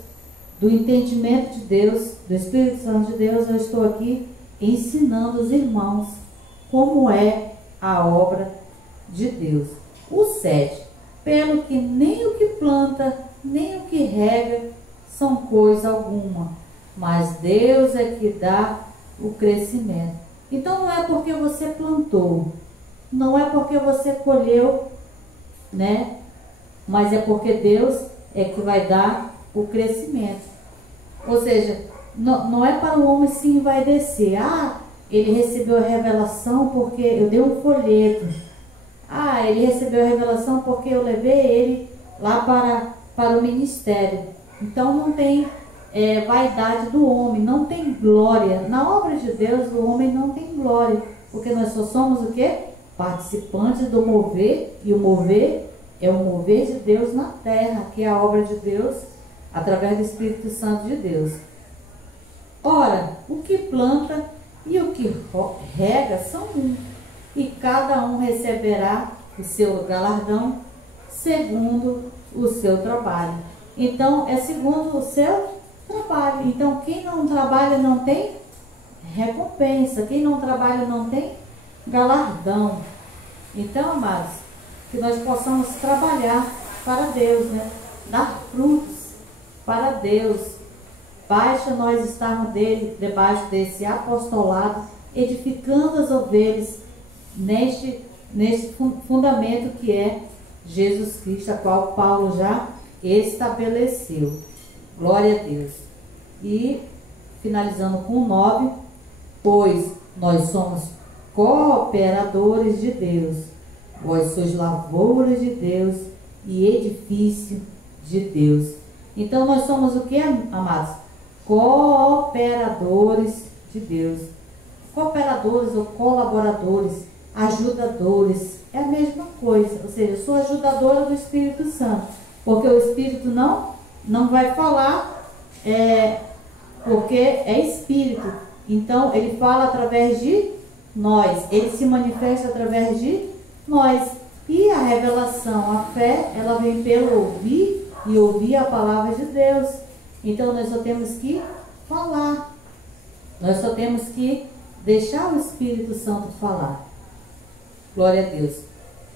do entendimento de Deus, do Espírito Santo de Deus, eu estou aqui ensinando os irmãos como é a obra de Deus. O 7, pelo que nem o que planta, nem o que rega são coisa alguma, mas Deus é que dá o crescimento. Então não é porque você plantou, não é porque você colheu, né? Mas é porque Deus é que vai dar o crescimento. Ou seja, não é para o homem se envaidecer. Ele recebeu a revelação porque eu dei um folheto. Ele recebeu a revelação porque eu levei ele lá para o ministério. Então não tem vaidade do homem, não tem glória. Na obra de Deus, o homem não tem glória, porque nós só somos o quê? Participantes do mover, e o mover é o mover de Deus na terra, que é a obra de Deus através do Espírito Santo de Deus. Ora, o que planta e o que rega são um, e cada um receberá o seu galardão segundo o seu trabalho. Então, é segundo o seu trabalho. Então, quem não trabalha não tem recompensa. Quem não trabalha não tem galardão. Então, amados, que nós possamos trabalhar para Deus, né? Dar frutos para Deus. Baixa nós estarmos debaixo desse apostolado, edificando as ovelhas neste fundamento que é Jesus Cristo, a qual Paulo já estabeleceu. Glória a Deus. E finalizando com o 9, pois nós somos cooperadores de Deus, vós sois lavouras de Deus e edifício de Deus. Então nós somos o que, amados? Cooperadores de Deus. Cooperadores ou colaboradores, ajudadores, é a mesma coisa. Ou seja, eu sou ajudadora do Espírito Santo, porque o Espírito não vai falar, porque é Espírito. Então ele fala através de nós, ele se manifesta através de nós. E a revelação, a fé, ela vem pelo ouvir e ouvir a palavra de Deus. Então nós só temos que falar, nós só temos que deixar o Espírito Santo falar. Glória a Deus.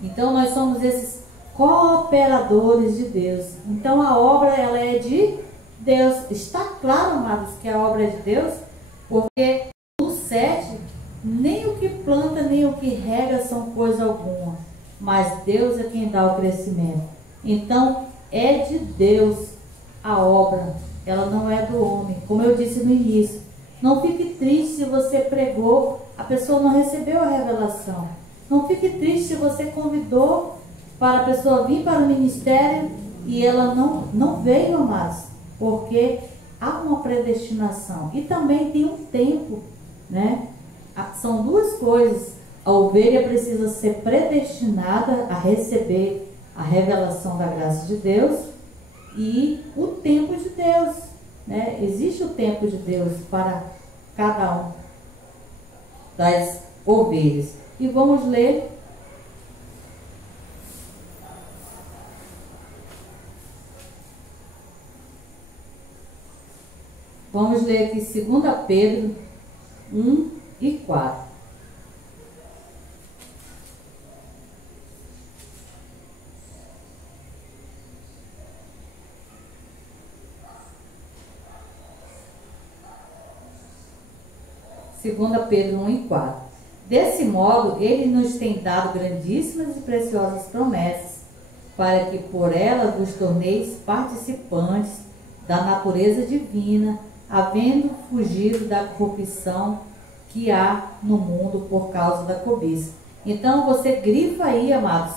Então nós somos esses cooperadores de Deus. Então a obra, ela é de Deus. Está claro, amados, que a obra é de Deus, porque no 7, nem o que planta, nem o que rega são coisa alguma, mas Deus é quem dá o crescimento. Então é de Deus a obra, ela não é do homem. Como eu disse no início, não fique triste se você pregou, a pessoa não recebeu a revelação. Não fique triste se você convidou para a pessoa vir para o ministério e ela não veio, amados, porque há uma predestinação e também tem um tempo, né? São duas coisas. A ovelha precisa ser predestinada a receber a revelação da graça de Deus e o tempo de Deus, né? Existe o tempo de Deus para cada um das ovelhas. E vamos ler aqui 2 Pedro 1 e 4. Segunda Pedro 1 e 4. Desse modo, ele nos tem dado grandíssimas e preciosas promessas, para que por elas vos torneis participantes da natureza divina, havendo fugido da corrupção que há no mundo por causa da cobiça. Então você grifa aí, amados.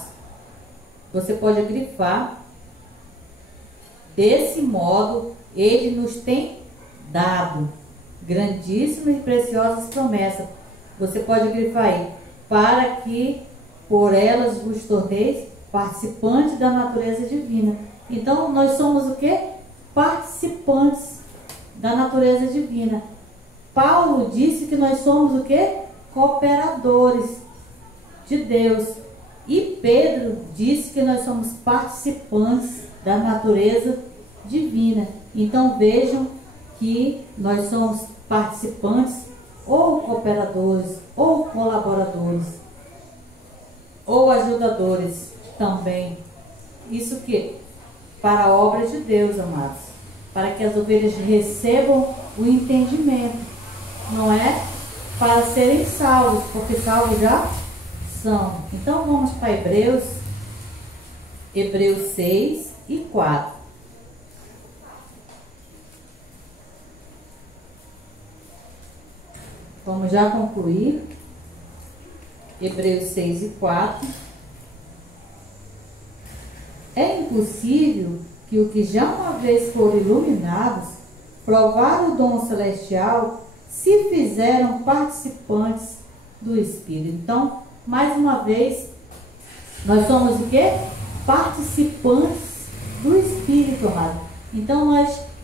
Você pode grifar. Desse modo, ele nos tem dado grandíssimas e preciosas promessas. Você pode grifar aí, para que por elas vos torneis participantes da natureza divina. Então nós somos o que? Participantes da natureza divina. Paulo disse que nós somos o que? Cooperadores de Deus. E Pedro disse que nós somos participantes da natureza divina. Então vejam que nós somos participantes, ou cooperadores, ou colaboradores, ou ajudadores também. Isso que? Para a obra de Deus, amados. Para que as ovelhas recebam o entendimento. Não é para serem salvos, porque salvos já são. Então vamos para Hebreus 6 e 4. Vamos já concluir. Hebreus 6 e 4. É impossível que o que já uma vez foram iluminados, provaram o dom celestial, se fizeram participantes do Espírito. Então, mais uma vez, nós somos o quê? Participantes do Espírito, amado. Então,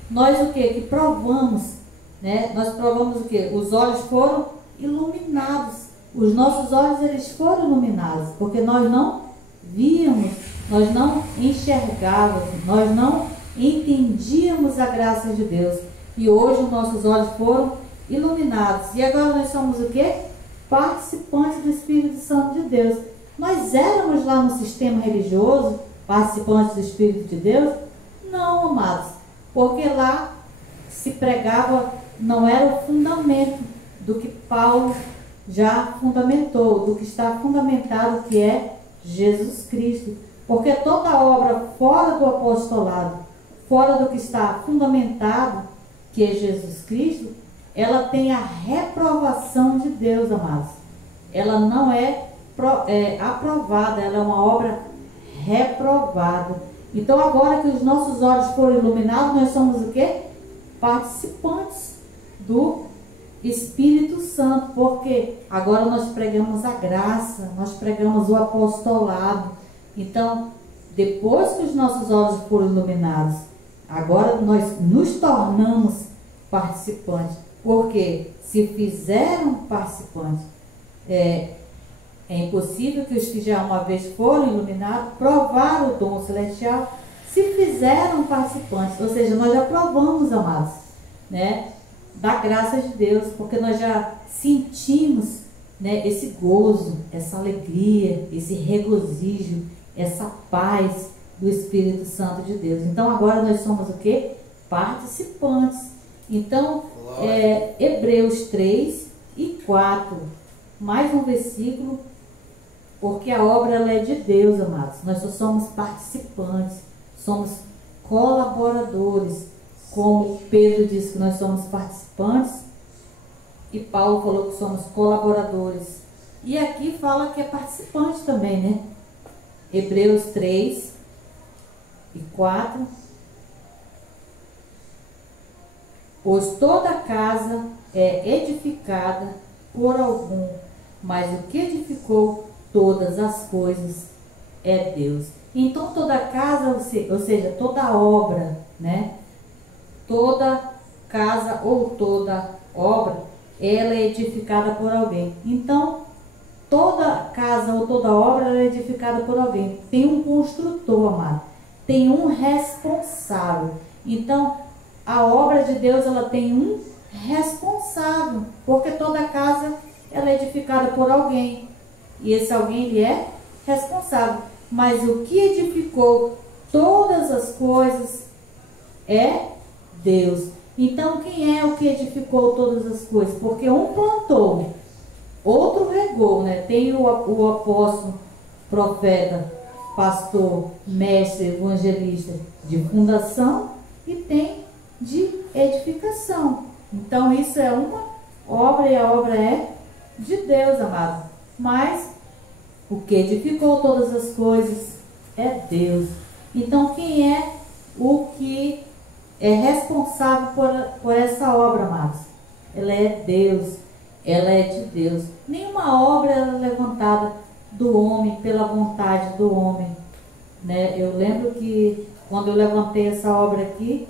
nós o quê? Que provamos, né? Nós provamos o quê? Os olhos foram iluminados. Os nossos olhos, eles foram iluminados, porque nós não víamos, nós não enxergávamos, nós não entendíamos a graça de Deus. E hoje os nossos olhos foram iluminados. E agora nós somos o quê? participantes do Espírito Santo de Deus. Nós éramos lá no sistema religioso participantes do Espírito de Deus? Não, amados, porque lá se pregava, não era o fundamento do que Paulo já fundamentou, do que está fundamentado, que é Jesus Cristo. Porque toda obra fora do apostolado, fora do que está fundamentado, que é Jesus Cristo, ela tem a reprovação de Deus, amados. Ela não é aprovada, ela é uma obra reprovada. Então agora que os nossos olhos foram iluminados, nós somos o quê? Participantes do Espírito Santo, porque agora nós pregamos a graça, nós pregamos o apostolado. Então, depois que os nossos olhos foram iluminados, agora nós nos tornamos participantes, porque se fizeram participantes, é impossível que os que já uma vez foram iluminados provaram o dom celestial, se fizeram participantes, ou seja, nós já provamos, amados, né, da graça de Deus, porque nós já sentimos, né, esse gozo, essa alegria, esse regozijo, essa paz do Espírito Santo de Deus. Então agora nós somos o quê? Participantes. Então, Hebreus 3 e 4, mais um versículo, porque a obra ela é de Deus, amados. Nós só somos participantes, somos colaboradores, como Pedro disse que nós somos participantes, e Paulo falou que somos colaboradores. E aqui fala que é participante também, né? Hebreus 3 e 4. Pois toda casa é edificada por algum, mas o que edificou todas as coisas é Deus. Então toda casa, ou seja, toda obra, né? Toda casa ou toda obra, ela é edificada por alguém. Então, toda casa ou toda obra ela é edificada por alguém. Tem um construtor, amado. Tem um responsável. Então, a obra de Deus, ela tem um responsável. Porque toda casa, ela é edificada por alguém. E esse alguém, ele é responsável. Mas o que edificou todas as coisas é Deus. Então, quem é o que edificou todas as coisas? Porque um plantou, outro regou, né? Tem o apóstolo, profeta, pastor, mestre, evangelista de fundação e tem de edificação. Então, isso é uma obra e a obra é de Deus, amado. Mas o que edificou todas as coisas é Deus. Então, quem é o que é responsável por essa obra, amados? Ela é Deus, ela é de Deus. Nenhuma obra é levantada do homem, pela vontade do homem, né? Eu lembro que quando eu levantei essa obra aqui,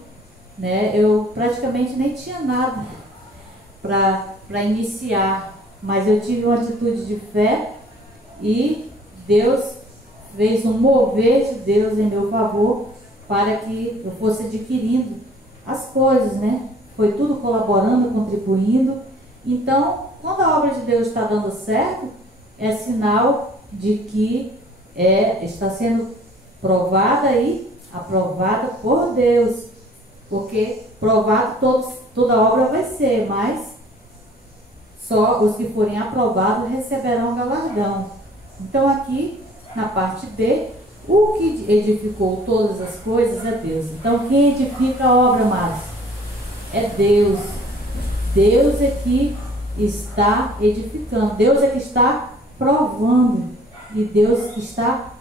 né, eu praticamente nem tinha nada para iniciar, mas eu tive uma atitude de fé e Deus fez um mover de Deus em meu favor para que eu fosse adquirindo as coisas, né? Foi tudo colaborando, contribuindo. Então, quando a obra de Deus está dando certo, é sinal de que está sendo provada e aprovada por Deus. Porque provado toda obra vai ser, mas só os que forem aprovados receberão galardão. Então aqui, na parte B, o que edificou todas as coisas é Deus. Então quem edifica a obra, amados? É Deus. Deus é que está edificando. Deus é que está provando. E Deus está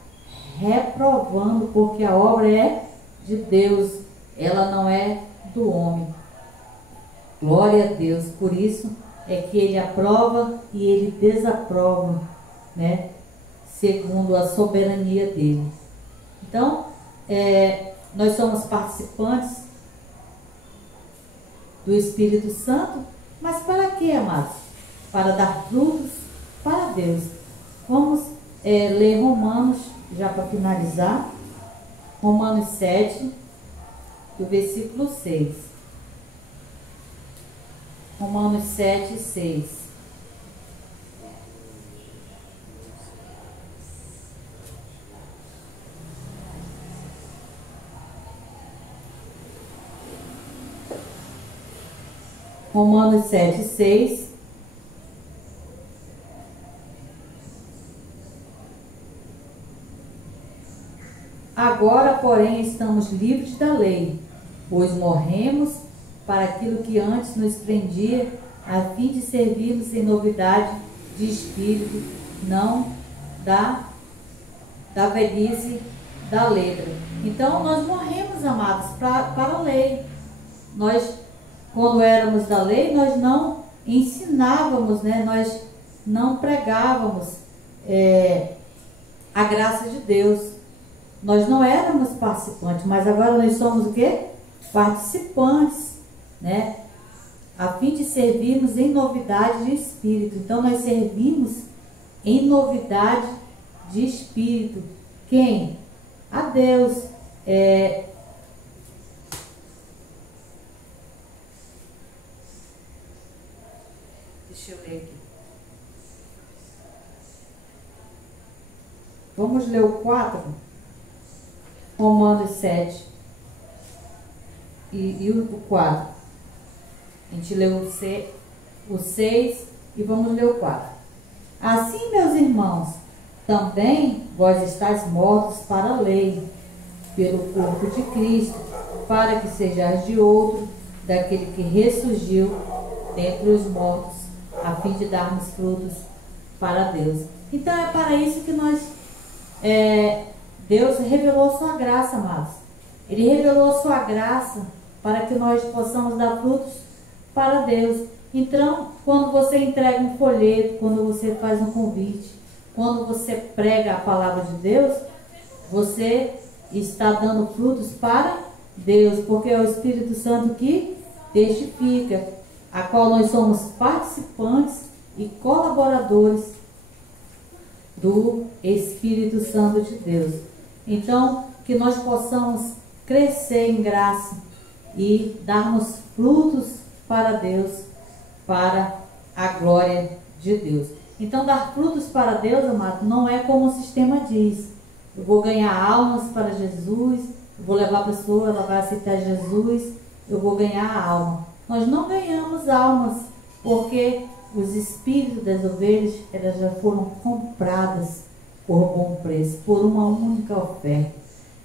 reprovando, porque a obra é de Deus. Ela não é do homem. Glória a Deus. Por isso é que Ele aprova e Ele desaprova, né? Segundo a soberania dele. Então, nós somos participantes do Espírito Santo, mas para quê, amados? Para dar frutos para Deus. Vamos ler Romanos, já para finalizar, Romanos 7, do versículo 6. Romanos 7, 6. Romanos 7, 6. Agora, porém, estamos livres da lei, pois morremos para aquilo que antes nos prendia, a fim de servirmos em novidade de espírito, não da velhice da letra. Então, nós morremos, amados, para a lei. Nós, quando éramos da lei, nós não ensinávamos, né? Nós não pregávamos a graça de Deus. Nós não éramos participantes, mas agora nós somos o quê? Participantes, né? A fim de servirmos em novidade de espírito. Então nós servimos em novidade de espírito. Quem? A Deus. Deixa eu ler aqui. Vamos ler o 4. Romanos 7 e o 4. A gente leu o 6 e vamos ler o 4. Assim, meus irmãos, também vós estáis mortos para a lei, pelo corpo de Cristo, para que sejais de outro, daquele que ressurgiu dentre os mortos, a fim de darmos frutos para Deus. Então é para isso que nós... Deus revelou sua graça, amados. Ele revelou sua graça para que nós possamos dar frutos para Deus. Então, quando você entrega um folheto, quando você faz um convite, quando você prega a palavra de Deus, você está dando frutos para Deus, porque é o Espírito Santo que testifica, a qual nós somos participantes e colaboradores do Espírito Santo de Deus. Então, que nós possamos crescer em graça e darmos frutos para Deus, para a glória de Deus. Então, dar frutos para Deus, amado, não é como o sistema diz. Eu vou ganhar almas para Jesus, eu vou levar a pessoa, ela vai aceitar Jesus, eu vou ganhar a alma. Nós não ganhamos almas, porque os espíritos das ovelhas, elas já foram compradas por bom preço, por uma única oferta.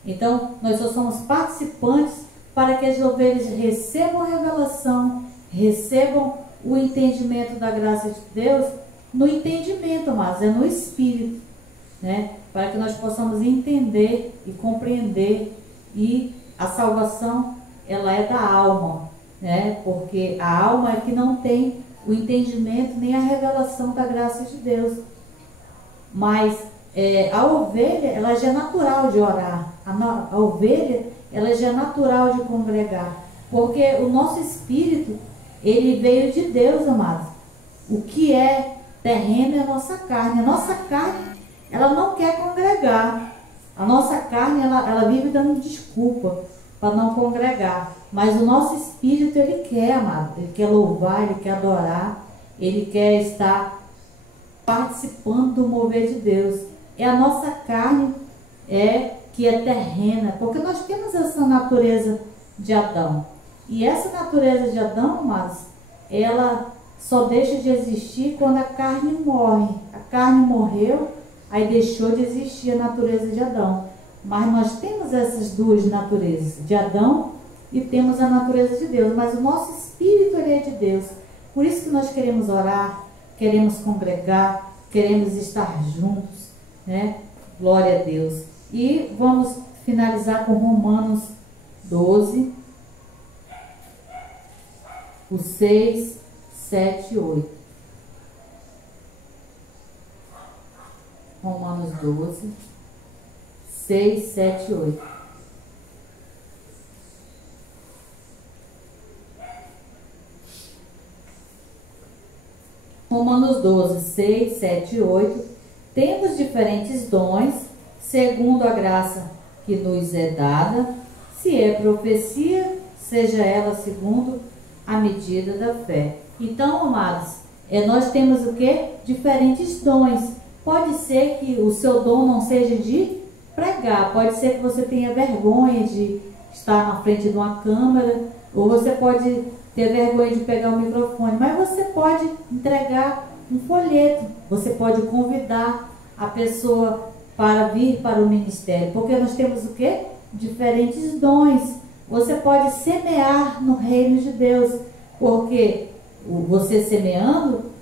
Então, nós só somos participantes para que as ovelhas recebam a revelação, recebam o entendimento da graça de Deus, no entendimento, mas é no Espírito, né? Para que nós possamos entender e compreender. E a salvação, ela é da alma, né? Porque a alma é que não tem o entendimento nem a revelação da graça de Deus. Mas a ovelha, ela já é natural de orar. A ovelha, ela já é natural de congregar. Porque o nosso espírito, ele veio de Deus, amados. O que é terreno é a nossa carne. A nossa carne, ela não quer congregar. A nossa carne, ela vive dando desculpa para não congregar. Mas o nosso espírito, ele quer, amado. Ele quer louvar, ele quer adorar. Ele quer estar participando do mover de Deus. É a nossa carne que é terrena. Porque nós temos essa natureza de Adão. E essa natureza de Adão, amados, ela só deixa de existir quando a carne morre. A carne morreu, aí deixou de existir a natureza de Adão. Mas nós temos essas duas naturezas, de Adão e temos a natureza de Deus. Mas o nosso espírito, ele é de Deus. Por isso que nós queremos orar, queremos congregar, queremos estar juntos, né? Glória a Deus. E vamos finalizar com Romanos 12, o 6, 7 e 8. Romanos 12, 6, 7 e 8. Romanos 12, 6, 7 e 8. Temos diferentes dons, segundo a graça que nos é dada. Se é profecia, seja ela segundo a medida da fé. Então, amados, nós temos o que? Diferentes dons. Pode ser que o seu dom não seja de pregar, pode ser que você tenha vergonha de estar na frente de uma câmera, ou você pode ter vergonha de pegar o microfone, mas você pode entregar um folheto, você pode convidar a pessoa para vir para o ministério, porque nós temos o quê? Diferentes dons. Você pode semear no reino de Deus, porque você semeando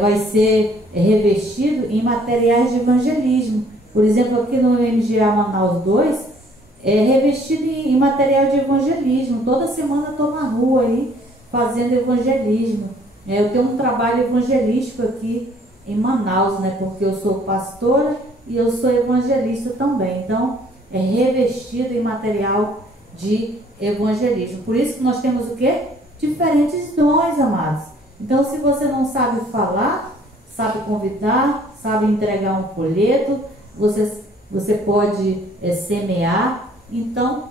vai ser revestido em materiais de evangelismo. Por exemplo, aqui no MGA Manaus 2, é revestido em material de evangelismo. Toda semana eu estou na rua aí fazendo evangelismo. Eu tenho um trabalho evangelístico aqui em Manaus, né? Porque eu sou pastora e eu sou evangelista também. Então, é revestido em material de evangelismo. Por isso que nós temos o quê? Diferentes dons, amados. Então, se você não sabe falar, sabe convidar, sabe entregar um folheto, você pode semear. Então,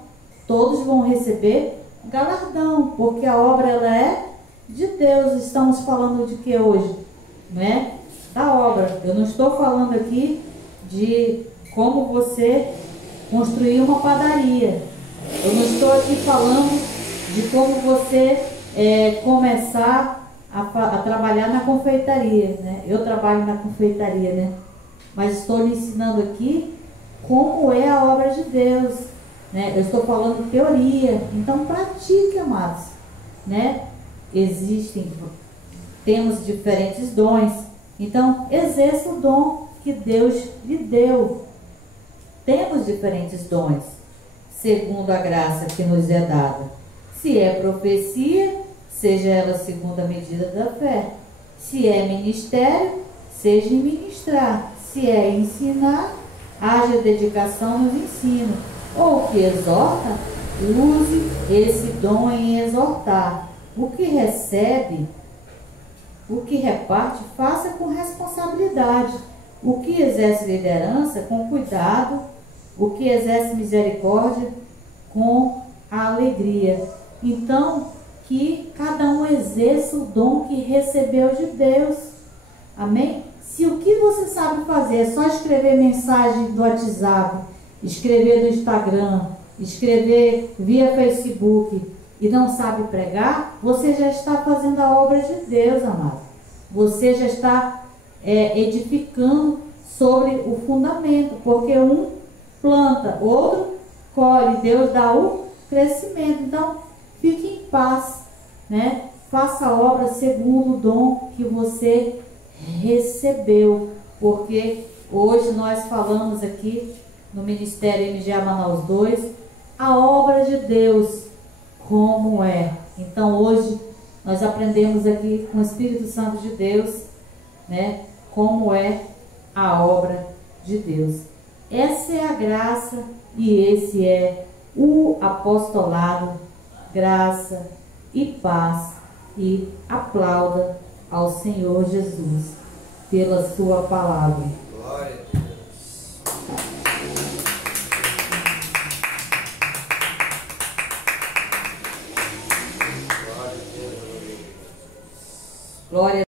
todos vão receber galardão, porque a obra ela é de Deus. Estamos falando de que hoje? Né? Da obra. Eu não estou falando aqui de como você construir uma padaria. Eu não estou aqui falando de como você começar a trabalhar na confeitaria, né? Eu trabalho na confeitaria, né? Mas estou lhe ensinando aqui como é a obra de Deus, né? Eu estou falando teoria, então pratique, amados, né? Temos diferentes dons, então exerça o dom que Deus lhe deu. Temos diferentes dons, segundo a graça que nos é dada. Se é profecia, seja ela segundo a medida da fé. Se é ministério, seja em ministrar. Se é ensinar, haja dedicação no ensino. Ou que exorta, use esse dom em exortar. O que recebe, o que reparte, faça com responsabilidade. O que exerce liderança, com cuidado. O que exerce misericórdia, com alegria. Então, que cada um exerça o dom que recebeu de Deus. Amém? Se o que você sabe fazer é só escrever mensagem do WhatsApp, escrever no Instagram, escrever via Facebook e não sabe pregar, você já está fazendo a obra de Deus, amado. Você já está edificando sobre o fundamento, porque um planta, outro colhe, Deus dá o crescimento. Então, fique em paz, né? Faça a obra segundo o dom que você recebeu, porque hoje nós falamos aqui no Ministério MGA Manaus 2, a obra de Deus como é. Então hoje nós aprendemos aqui com o Espírito Santo de Deus, né, como é a obra de Deus. Essa é a graça e esse é o apostolado, graça e paz, e aplauda ao Senhor Jesus pela sua palavra. Glória a Deus. Glória a Deus. Glória